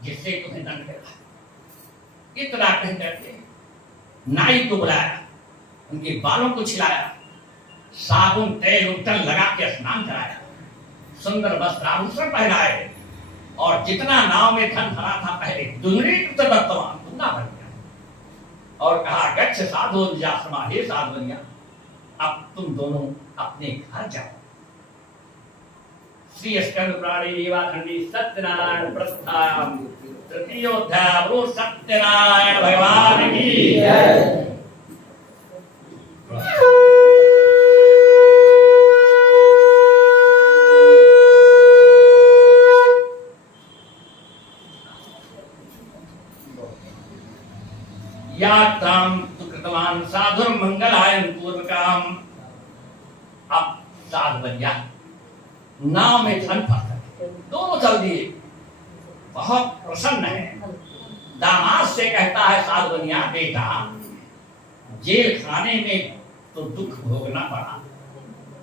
जिससे तुम्हें दंड मिला। इतना कह करके नाई को बुलाया, उनके बालों को छिलाया, साबुन तेल उल्टन लगा के स्नान कराया, सुंदर वस्त्र आभूषण पहनाए, और जितना नाव में धन भरा था पहले दुगनी वर्तमान दुगना बन गया। और कहा गच्छ साधो निजाश्रमा, हे साधवनिया अब तुम दोनों अपने घर जाओ। श्री स्कंद पुराणी लीलाखंडी सत्यनारायण प्रस्थान तृतीयोध्याय। बोलो सत्यनारायण भगवान की जय। यात्रां तु कृतवान् साधुर् मंगलायन पूर्वकाम। अब साधु बन गया, नाव में धन पाकर दोनों चल दिए, बहुत प्रसन्न है। दामाद से कहता है साधु बनिया, बेटा जेल खाने में तो दुख भोगना पड़ा,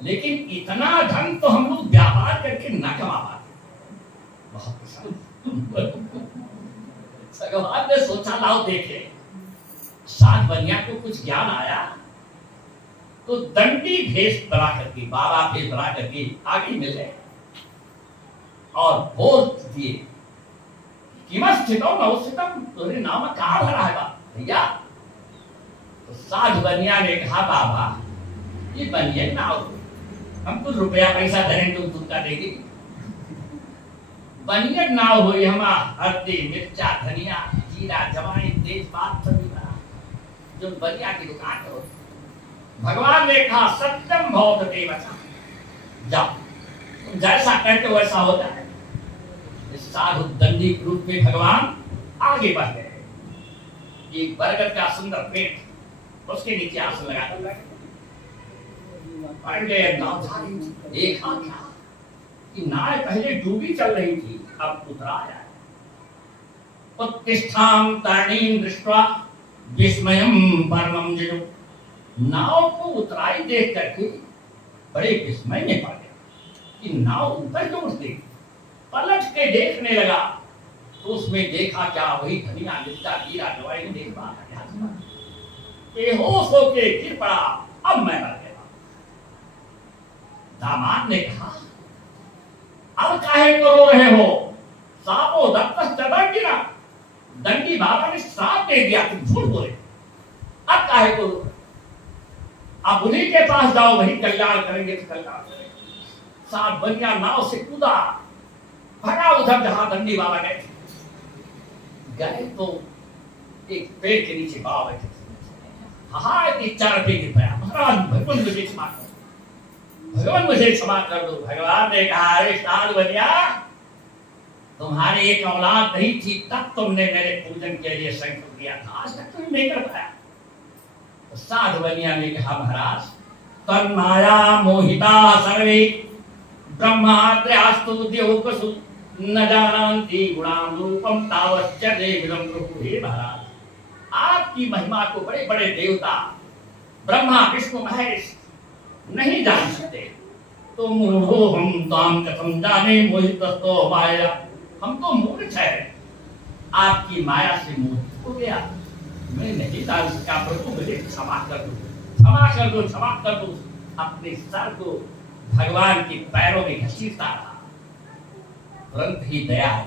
लेकिन इतना धन तो हम लोग व्यापार करके न कमा पाते। बहुत प्रसन्न। भगवान ने सोचा लाओ देखे। साधु बनिया को कुछ ज्ञान आया तो दंडी भेष बना करके, बाबा भेष बना करके आगे मिले और बोल दिए, तुम्हारे नाम कहाँ भरा है भैया। तो साधु बनिया ने कहा बाबा ये बनिया नाव, हम कुछ रुपया पैसा धरें तुम तुमका देगी। बनिया नाव हुई हम हल्दी मिर्चा धनिया जीरा जवाइन तेजपात सभी जो बनिया की दुकान करो। भगवान ने कहा सत्यम भवते वचा, जाओ तुम जैसा कहते हो वैसा होता है। इस साधु दंडी रूप में भगवान आगे बढ़ गए। एक बरगद का सुंदर पेड़, उसके नीचे आसन लगा पड़ गए। नाव देखा क्या कि नाव पहले डूबी चल रही थी, अब उतरा है। उत्तिष्ठां तरणीं दृष्ट्वा विस्मयम परमं जिजु। नाव को उतराई देख करके बड़े विस्मय में पड़ गया कि नाव ऊपर क्यों उठती। पलट के देखने लगा तो उसमें देखा क्या, वही धनिया मिर्चा जीरा जवाइन देख पा रहा। बेहोश होके गिर पड़ा, अब मैं मर गया। दामाद ने कहा अब काहे को रो रहे हो, सापो दत्त चढ़ा गिरा। दंडी बाबा ने श्राप दे दिया, तुम झूठ बोले, अब काहे को। अब उन्हीं के पास जाओ, वही कल्याण करेंगे तो कल्याण करेंगे। साधु बनिया नाव से कूदा, भगा उधर जहां दंडी बाबा गए। गए तो एक पेड़ के नीचे बाबा बैठे थे। हाय की चार पे गिर पाया, महाराज भगवान मुझे क्षमा कर दो, भगवान मुझे क्षमा कर दो। भगवान ने कहा अरे साधु बनिया तुम्हारी एक औलाद नहीं थी तब तुमने मेरे पूजन के लिए संकल्प किया था, आज तक तुम नहीं कर पाया। तो साधु बनिया ने कहा महाराज तन्माया मोहिता सर्वे ब्रह्माद्रयास्तु द्योपसु न जानन्ति गुणां रूपम तावच्च देविदं प्रभु। हे महाराज आपकी महिमा को बड़े बड़े देवता ब्रह्मा विष्णु महेश नहीं जान सकते। तो मूढ़ो हम ताम कथम जाने मोहितस्तो माया। हम तो मूर्ख है, आपकी माया से मोहित हो गया, मैं नहीं जान सका। प्रभु मुझे क्षमा कर दो, क्षमा कर दो, क्षमा कर दो। अपने सर को भगवान के पैरों में घसीटता रहा, तुरंत ही दया आई।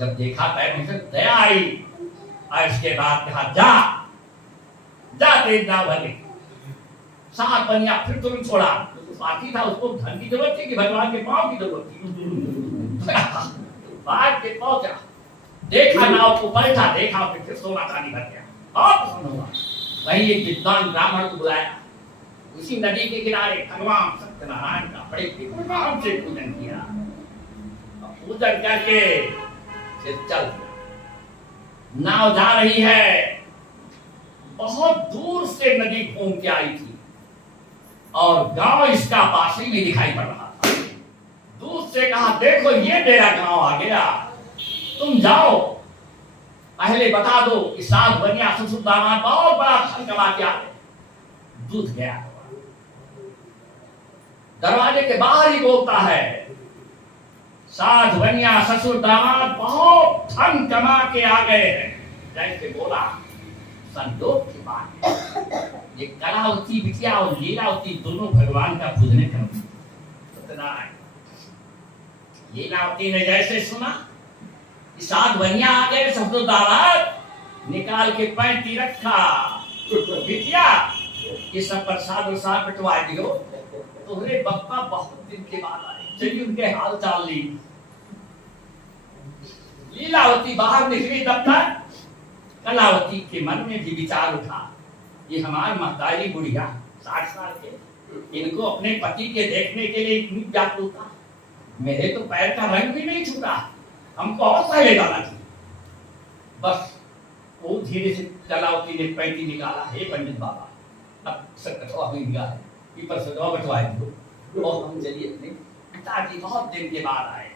जब देखा पैर में से दया आई और इसके बाद कहा जा जा तेज ना भले। साथ बनिया फिर तुरंत छोड़ा। तो साथी था, उसको धन की जरूरत थी कि भगवान के पांव की जरूरत थी। बात के पहुंचा, देखा नाव को पलटा, देखा फिर सोना चांदी भर गया, बहुत प्रसन्न हुआ। वहीं एक विद्वान ब्राह्मण को बुलाया, उसी नदी के किनारे भगवान सत्यनारायण का बड़े धूमधाम से पूजन किया। पूजन करके फिर चल नाव जा रही है। बहुत दूर से नदी घूम के आई थी और गांव इसका पास ही में दिखाई पड़ रहा था। दूर से कहा देखो ये मेरा गांव आ गया, तुम जाओ पहले बता दो कि साधु बनिया ससुर दामाद बहुत बड़ा धन कमा के आ गए। दूध गया, दरवाजे के बाहर ही बोलता है साधु बनिया ससुर दामाद बहुत धन कमा के आ गए हैं। जैसे बोला संयोग की बात है। ये कलावती बिटिया और लीलावती दोनों भगवान का पूजने क्रम। लीलावती ने जैसे सुना साथ बनिया आ गए, ससुर दामाद निकाल के पैंती रखा, बिटिया ये सब प्रसाद उसाद बटवा दियो, तुम्हारे बप्पा बहुत दिन के बाद आए, चलिए उनके हाल चाल ली। लीलावती बाहर निकली तब तक कलावती के मन में भी विचार उठा, ये हमारी महतारी बुढ़िया 60 साल के, इनको अपने पति के देखने के लिए इतनी व्याकुलता, मेरे तो पैर का रंग भी नहीं छूटा, हमको और पहले जाना चाहिए। बस वो धीरे से कलावती ने पैंती निकाला, हे पंडित बाबा अब सकटवा हुई गया है, पीपर से दवा बटवाए दो और हम चलिए अपने पिताजी बहुत दिन के बाद आए।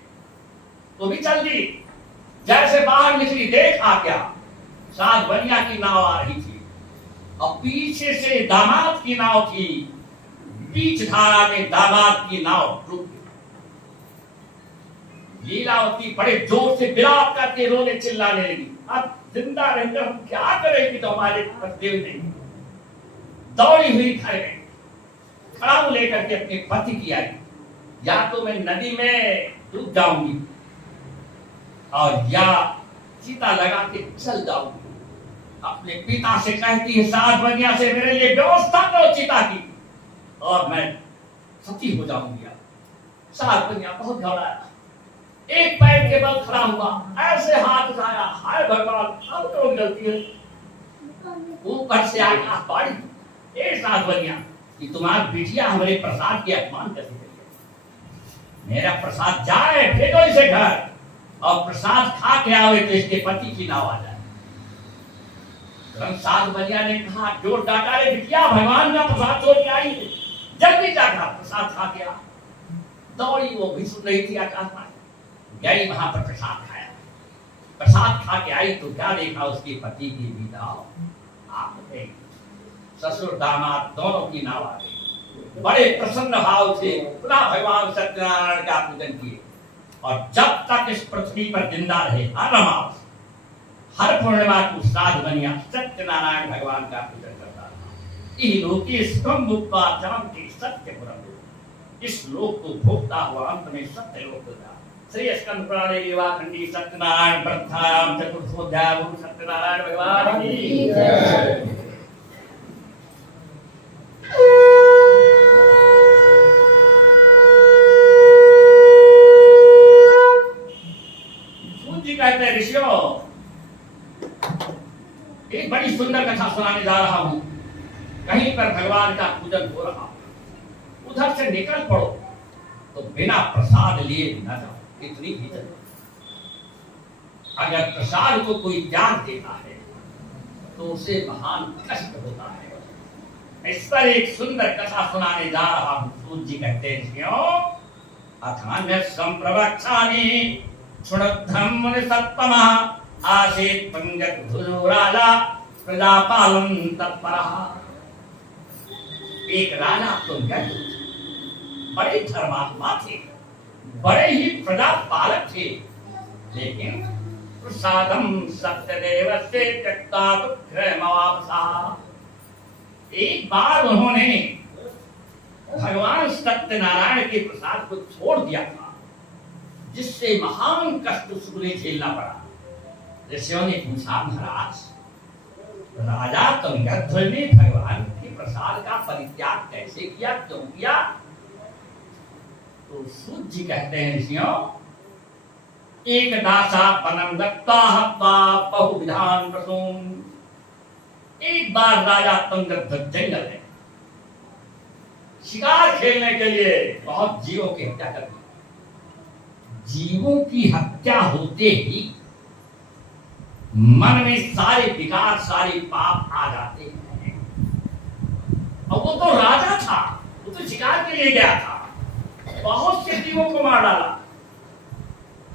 तो भी चल दी, जैसे बाहर निकली देखा क्या, साथ बनिया की नाव आ रही थी और पीछे से दामाद की नाव थी, बीच धारा में दामाद की नाव डूब गई। लीलावती बड़े जोर से विलाप करके रोने चिल्लाने लगी, अब जिंदा रहकर हम क्या करेंगे, तो हमारे पतिदेव नहीं। दौड़ी हुई घर में खड़ाऊ लेकर के अपने पति की आई, या तो मैं नदी में डूब जाऊंगी और या सीता लगा के चल जाऊंगी। अपने पिता से कहती है साथ बनिया से मेरे लिए व्यवस्था करो चिता की और मैं सती हो जाऊंगी। साथ बनिया बहुत घबराया, एक पैर के बल खड़ा हुआ, ऐसे हाथ उठाया, हाय भगवान अब तो गलती है। ऊपर से आकाश बाड़ी, ए साथ बनिया कि तुम्हारी बिटिया हमारे प्रसाद के अपमान कैसे करिए, मेरा प्रसाद जाए, भेजो इसे घर और प्रसाद खा के आवे तो इसके पति की नाव आ जाए। साथ बनिया ने कहा, जोर डाटा रे बिटिया, भगवान का प्रसाद छोड़ के आई, जल्दी जाकर प्रसाद खा के आ। दौड़ी, वो भी सुन रही थी आकाशवाणी, गई वहां पर प्रसाद खाया, प्रसाद खा के आई तो क्या देखा, उसके पति की भी नाव आ गई, ससुर दामाद दोनों की नाव आ गई। बड़े प्रसन्न भाव से पुनः भगवान सत्यनारायण का पूजन किए और जब तक इस पृथ्वी पर जिंदा रहे हर अमावस हर पूर्णिमा को साध बनिया सत्यनारायण भगवान का पूजन करता था। इस लोके स्तंभोपाचरम के सत्यपुरम, इस लोक को भोगता हुआ अंत में सत्य लोक होता। श्री स्कंद पुराणे लीलाखंडी सत्यनारायण प्रथायाम चतुर्थोध्याय सत्यनारायण भगवान की जय। सूत जी कहते हैं, ऋषियों एक बड़ी सुंदर कथा सुनाने जा रहा हूं। कहीं पर भगवान का पूजन हो रहा, उधर से निकल पड़ो तो बिना प्रसाद लिए न जाओ, इतनी ही जरूरत। अगर प्रसाद को कोई त्याग देता है तो उसे महान कष्ट होता है। इस पर एक सुंदर कथा सुनाने जा रहा हूं। सूत जी कहते हैं, क्यों अथान्य संप्रवक्षामि शुणद्धं मुनि सत्तमः आसीत् पंगत धुराला प्रजापालम तत्परः। एक राजा पंगत बड़े धर्मात्मा थे, बड़े ही प्रजा पालक थे, लेकिन प्रसादम सत्यदेवस्य त्यक्ता तुभ्यमवापसा। एक बार उन्होंने भगवान सत्यनारायण के प्रसाद को छोड़ दिया था, जिससे महान कष्ट उसको झेलना पड़ा। ऋषियों ने पूछा, महाराज राजा तुंगध्वज ने भगवान के प्रसाद का परित्याग कैसे किया, क्यों किया? तो सूत जी कहते हैं, ऋषियों एक दासा वनम गत्वा हत्वा बहुविधान प्रसून। एक बार राजा तुंगध्वज जंगल में शिकार खेलने के लिए बहुत जीवों की हत्या कर दी। जीवों की हत्या होते ही मन में सारे विकार सारे पाप आ जाते हैं। और वो तो राजा था, वो तो शिकार के लिए गया था, बहुत से जीवों को मार डाला।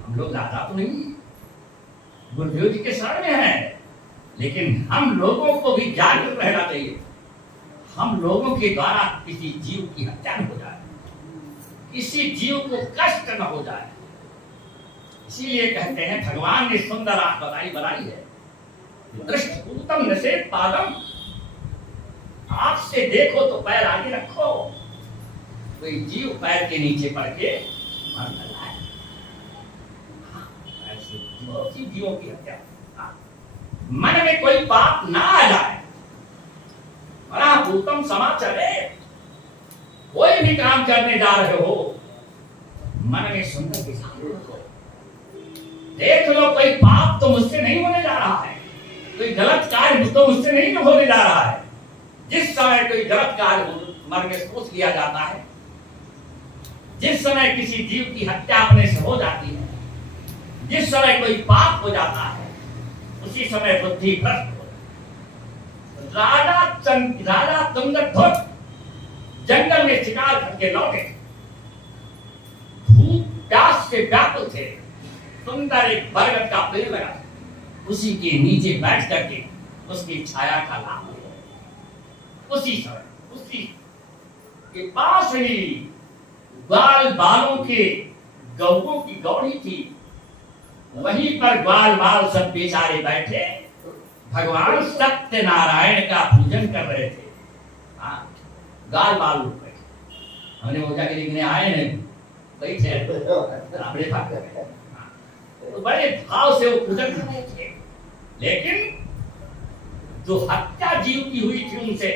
हम लोग राजा तो नहीं, गुरुदेव जी के शरण में हैं, लेकिन हम लोगों को भी जागरूक रहना चाहिए। हम लोगों के द्वारा किसी जीव की हत्या न हो जाए, किसी जीव को कष्ट न हो जाए। इसीलिए कहते हैं भगवान ने सुंदर आंख बनाई है, दृष्टपूतम नसेत पादम, आंख से देखो तो पैर आगे रखो। कोई जीव पैर के नीचे पड़ के मर न जाए। ऐसे जीवों की हत्या। मन में कोई पाप ना आ जाए, बड़ा उत्तम समाचार है। कोई भी काम करने जा रहे हो, मन में सुंदर विचार रखो। देख लो कोई पाप तो मुझसे नहीं होने जा रहा है, कोई गलत कार्य तो मुझसे नहीं होने जा रहा है। जिस समय कोई गलत कार्य मन में सोच लिया जाता है, जिस समय किसी जीव की हत्या अपने से हो जाती है, जिस समय कोई पाप हो जाता है, उसी समय बुद्धि भ्रष्ट हो। राजा चंद्रध्वज जंगल में शिकार करके लौटे, भूख प्यास से व्याकुल थे। सुंदर एक बरगद का पेड़ लगा, उसी के नीचे बैठ करके उसकी छाया का लाभ लिया। उसी समय उसी के पास ही ग्वाल बालों के गौओं की गौड़ी थी, वहीं पर ग्वाल बाल सब बेचारे बैठे भगवान सत्यनारायण का पूजन कर रहे थे। गाल बाल लोग बैठे, हमने पूछा कि लिखने आए नहीं, सही थे अपने भाग कर रहे, तो बड़े भाव से वो पूजन कर रहे थे। लेकिन जो हत्या जीव की हुई थी उनसे,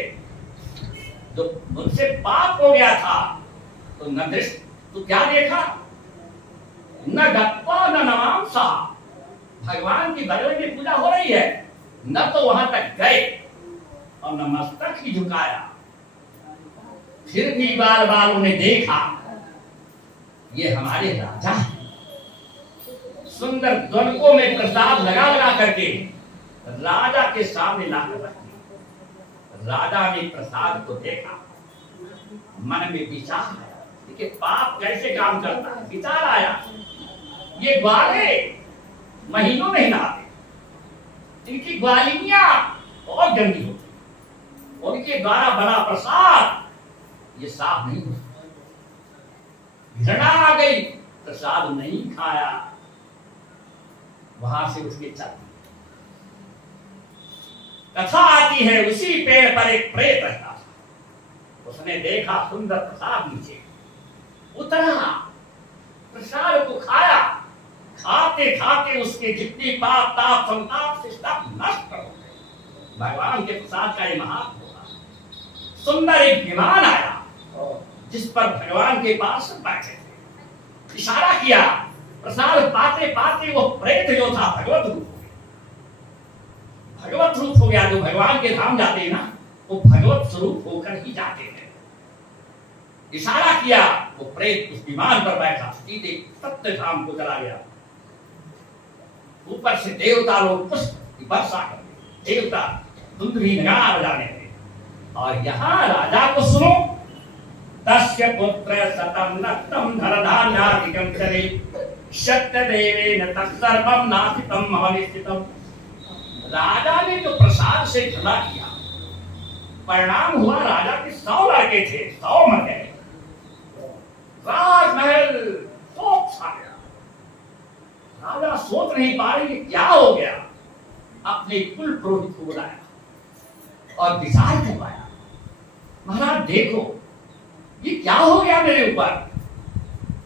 जो उनसे पाप हो गया था, तो न दृष्ट तो क्या देखा, न गप्पा न नमांसा। भगवान की बगल में पूजा हो रही है, न तो वहां तक गए और न मस्तक ही झुकाया। फिर भी बार बार उन्हें देखा, ये हमारे राजा हैं। सुंदर द्वनकों में प्रसाद लगा लगा करके राजा के सामने लाकर रख दिया। राजा ने प्रसाद को देखा, मन में विचार आया, देखिए पाप कैसे काम करता है। विचार आया, ये ग्वाले महीनों नहीं नहाते, इनकी ग्वालिनियां और गंदी होती, उनके द्वारा बना प्रसाद ये साफ नहीं होता। घृणा आ गई, प्रसाद नहीं खाया, वहां से उसके चल। कथा आती है, उसी पेड़ पर एक प्रेत रहता था, उसने देखा सुंदर प्रसाद नीचे उतरा, प्रसाद को खाया। खाते खाते उसके जितनी पाप ताप संताप से सब नष्ट हो गए। भगवान के प्रसाद का ये महात्म होगा। सुंदर एक विमान आया, जिस पर भगवान के पास बैठे थे, इशारा किया, प्रसाद पाते पाते वो प्रेत जो था भगवत रूप हो गया। भगवत रूप हो गया। जो भगवान के धाम जाते हैं ना, वो भगवत स्वरूप होकर ही जाते हैं। इशारा किया, वो प्रेत उस विमान पर बैठा, सीधे सत्य धाम को चला गया। ऊपर से देवता लोग पुष्प की वर्षा कर रहे, देवता धुंधली नगाड़ा बजाने लगे। और यहाँ राजा को सुनो, तस्य पुत्र सतम नक्तम धरधान्याधिकं चले सत्यदेवेन तत्सर्वं नास्तितं महनिष्ठितम्। राजा ने जो प्रसाद से घृणा किया, परिणाम हुआ राजा के 100 लड़के थे, 100 मर गए। राजमहल शोक छा गया। राजा सोच नहीं पा रहे क्या हो गया। अपने कुल पुरोहित को बुलाया और विचार करवाया, महाराज देखो ये क्या हो गया मेरे ऊपर।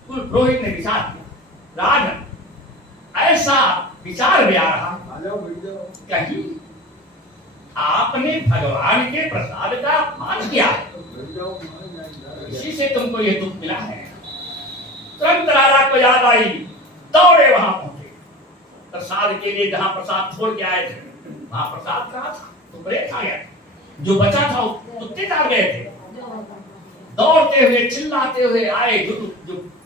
कुल पुरोहित ने विचार किया, राजन ऐसा विचार में आ रहा कहीं आपने भगवान के प्रसाद का अपमान किया है, इसी से तुमको ये दुख मिला है। तुरंत राजा को याद आई, दौड़े वहां पहुंचे। प्रसाद के लिए जहां प्रसाद छोड़ के आए थे, वहां प्रसाद कहाँ था, तो प्रेत आ गया। जो बचा था कुत्ते आ गए थे। दौड़ते हुए चिल्लाते हुए आए, जो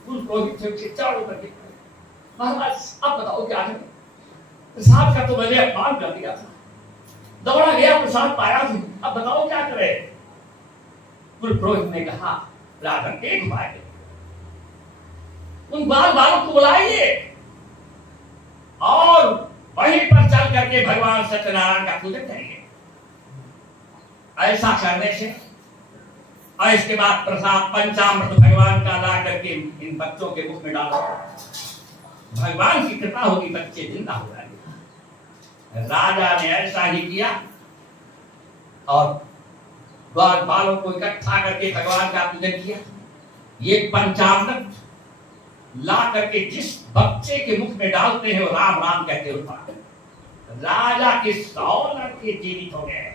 कुल पुरोहित थे उनके चारों तरफ, महाराज अब बताओ क्या करें, प्रसाद का तो मैंने अपमान कर दिया था, दौड़ा गया प्रसाद पाया था, अब बताओ क्या करें। कुल पुरोहित ने कहा, राजन एक उपाय है, उन बाल बालों को बुलाइए और वहीं पर चल करके भगवान सत्यनारायण का पूजन करेंगे। ऐसा करने से और इसके बाद प्रसाद पंचामृत भगवान का ला करके इन बच्चों के मुख में डालो, भगवान की कृपा होगी, बच्चे जिंदा हो जाएंगे। राजा ने ऐसा ही किया और द्वारपालों को इकट्ठा करके भगवान का पूजन किया। ये पंचामृत ला करके जिस बच्चे के मुख में डालते हैं वो राम राम कहते होता है। राजा के 100 लड़के जीवित हो गए।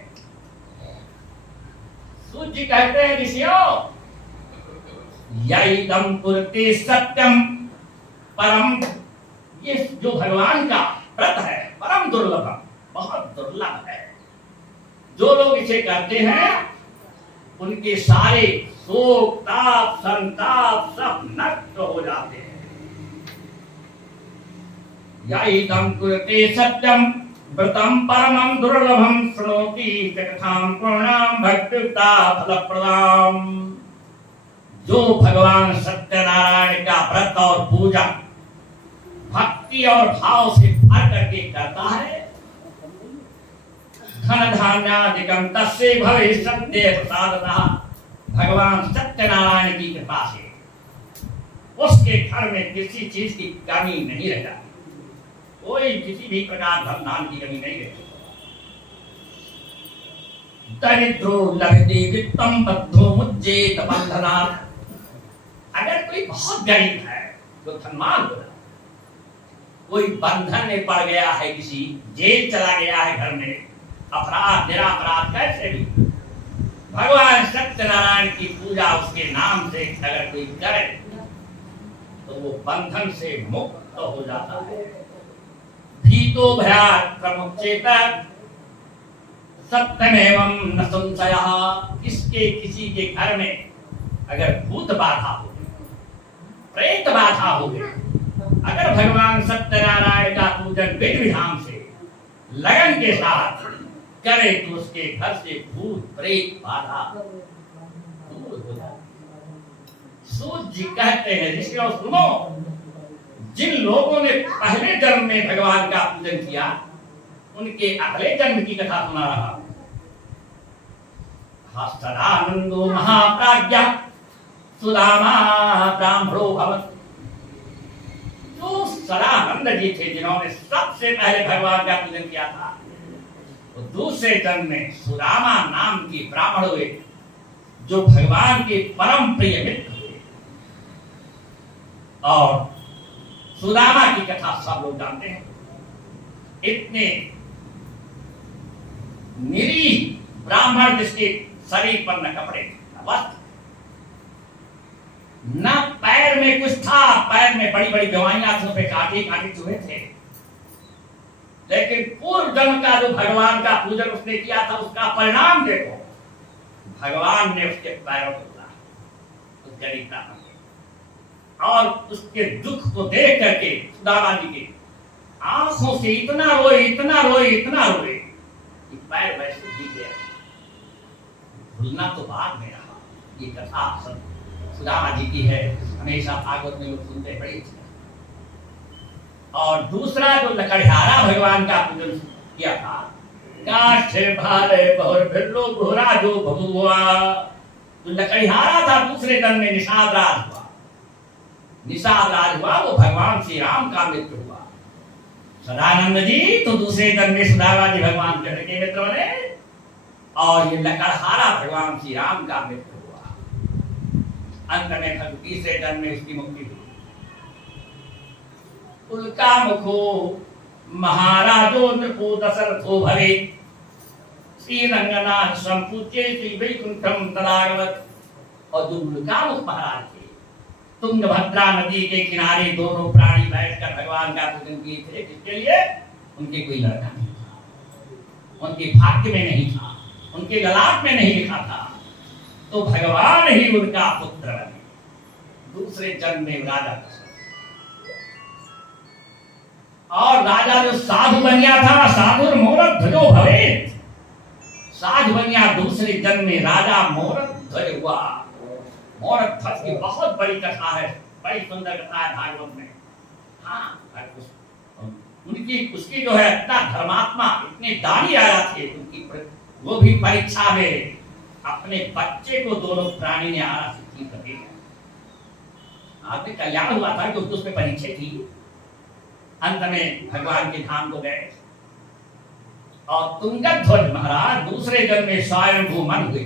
सूत जी कहते हैं ऋषियों, यइदं पुरते सत्यम परम, ये जो भगवान का व्रत है परम दुर्लभ, बहुत दुर्लभ है। जो लोग इसे करते हैं उनके सारे शोक ताप संताप सब नष्ट हो जाते हैं। यइदं पुरते सत्यम व्रतम परमं दुर्लभम शृणोति कथां पूर्णां भक्त्युक्ता फलप्रदाम्। जो भगवान सत्यनारायण का व्रत और पूजा भक्ति और भाव से भर करके करता है, धन धान्यादिकं तस्य भविष्यते प्रसादतः। भगवान सत्यनारायण की कृपा से उसके घर में किसी चीज की कमी नहीं रह जाती, कोई किसी भी प्रकार धन धान की कमी नहीं रहती। दरिद्रो लभते वित्तम बद्धो मुज्जेत बंधनात्। अगर कोई बहुत गरीब है तो धनवान हो, कोई बंधन में पड़ गया है, किसी जेल चला गया है, घर में अपराध निरापराध कैसे भी, भगवान सत्यनारायण की पूजा उसके नाम से अगर कोई करे तो वो बंधन से मुक्त हो जाता है। भीतो भयात् प्रमुच्येत सत्यमेवं न संशयः। किसके किसी के घर में अगर भूत बाधा हो, प्रेत बाधा हो गई, अगर भगवान सत्यनारायण का पूजन विधि विधान से लगन के साथ करे तो उसके घर से भूत प्रेत बाधा दूर हो जाती। सूत जी कहते हैं ऋषियों सुनो, जिन लोगों ने पहले जन्म में भगवान का पूजन किया उनके अगले जन्म की कथा सुना रहा। सदानंदो महाप्राज्ञ सुदामा ब्राह्मणो भवत्। जो सदानंद जी थे जिन्होंने सबसे पहले भगवान का पूजन किया था, तो दूसरे जन्म में सुदामा नाम की ब्राह्मण हुए, जो भगवान के परम प्रिय मित्र हुए। और सुदामा की कथा सब लोग जानते हैं। इतने निरीह ब्राह्मण जिसके शरीर पर न कपड़े न वस्त्र, न पैर में कुछ था, पैर में बड़ी बड़ी दवाइयां थी, पे कांटे कांटे चुहे थे, लेकिन पूर्व जन्म का जो भगवान का पूजन उसने किया था उसका परिणाम देखो। भगवान ने उसके पैरों को उतारा, उस गरीब ब्राह्मण के, और उसके दुख को देख करके सुदामा जी के आंखों से इतना रोए इतना रोए इतना रोए कि पैर वैसे गिर गया। भूलना तो बाद में रहा। ये कथा सुदामा जी की है, हमेशा भागवत में लोग सुनते बड़ी अच्छी। और दूसरा जो लकड़हारा भगवान का पूजन किया था, काष्ठे भारे बहुर भिल्लो घोरा जो बबुआ, जो लकड़हारा था दूसरे जन्म में निषाद राज हुआ। निषाद राज हुआ वो भगवान श्री राम का मित्र हुआ। सदानंद जी तो दूसरे जन्म में सुदामा जी भगवान कृष्ण के मित्र बने, और ये लकड़हारा भगवान श्री राम का मित्र हुआ। अंत में तीसरे जन्म में उसकी मुक्ति हुई। उल्का मुखो महाराजो नृपो दशरथो भवे, श्रीरंगनाथ संपूज्य श्री वैकुंठम तदागमत्। और जो उल्कामुख महाराज थे, तुंगभद्रा नदी के किनारे दोनों प्राणी बैठकर भगवान का पूजन किए थे। किसके लिए? उनके कोई लड़का नहीं था, उनके भाग्य में नहीं था, उनके ललाट में नहीं लिखा था, तो भगवान ही उनका पुत्र बने दूसरे जन्म में राजा। और राजा जो साधु बन गया था, साधु मोरक ध्वजो भवेत्, साधु बन गया दूसरे जन्म में राजा मोरक ध्वज हुआ। मोरक ध्वज की बहुत बड़ी कथा है, बड़ी सुंदर कथा है भागवत में। हाँ, उनकी उसकी जो है इतना धर्मात्मा, इतने दानी आया थे उनकी, वो भी परीक्षा में अपने बच्चे को दोनों प्राणी ने आरा सिद्धि कर दिया। आपने कल्याण हुआ था कि उसमें परीक्षा थी। अंत में भगवान के धाम को गए और तुंगध्वज महाराज दूसरे जन्म में स्वयंभू मन हुए।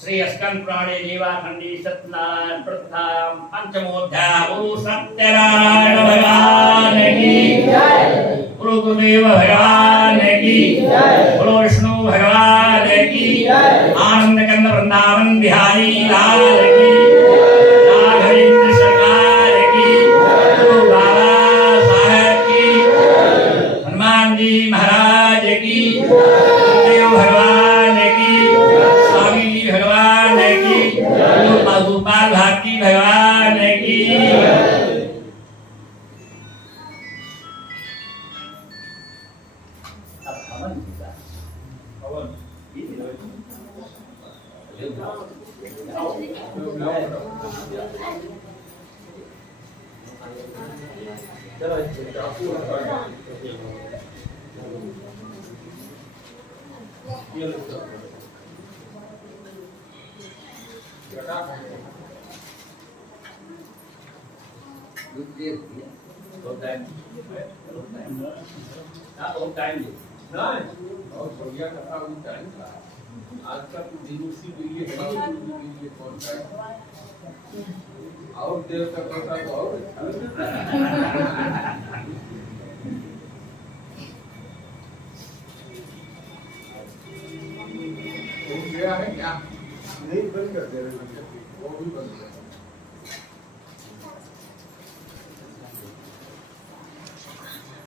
श्री स्कंद पुराणे जीवाखंडी सत्यनारायण प्रथम पंचमोध्याय। बोलो सत्यनारायण भगवान की जय, बोलो गुरुदेव भगवान की जय, बोलो विष्णु भगवान की जय, आनंद कंद वृंदावन बिहारी लाल की, राघवेंद्र सरकार की, गुरु बाबा साहेब की, हनुमान जी महाराज की, गुरुदेव भगवान की, स्वामी जी भगवान की, गोपाल भारती भगवान की। और देव का प्रसाद और गया है क्या? नहीं बंद कर दे रहे वो भी बंद कर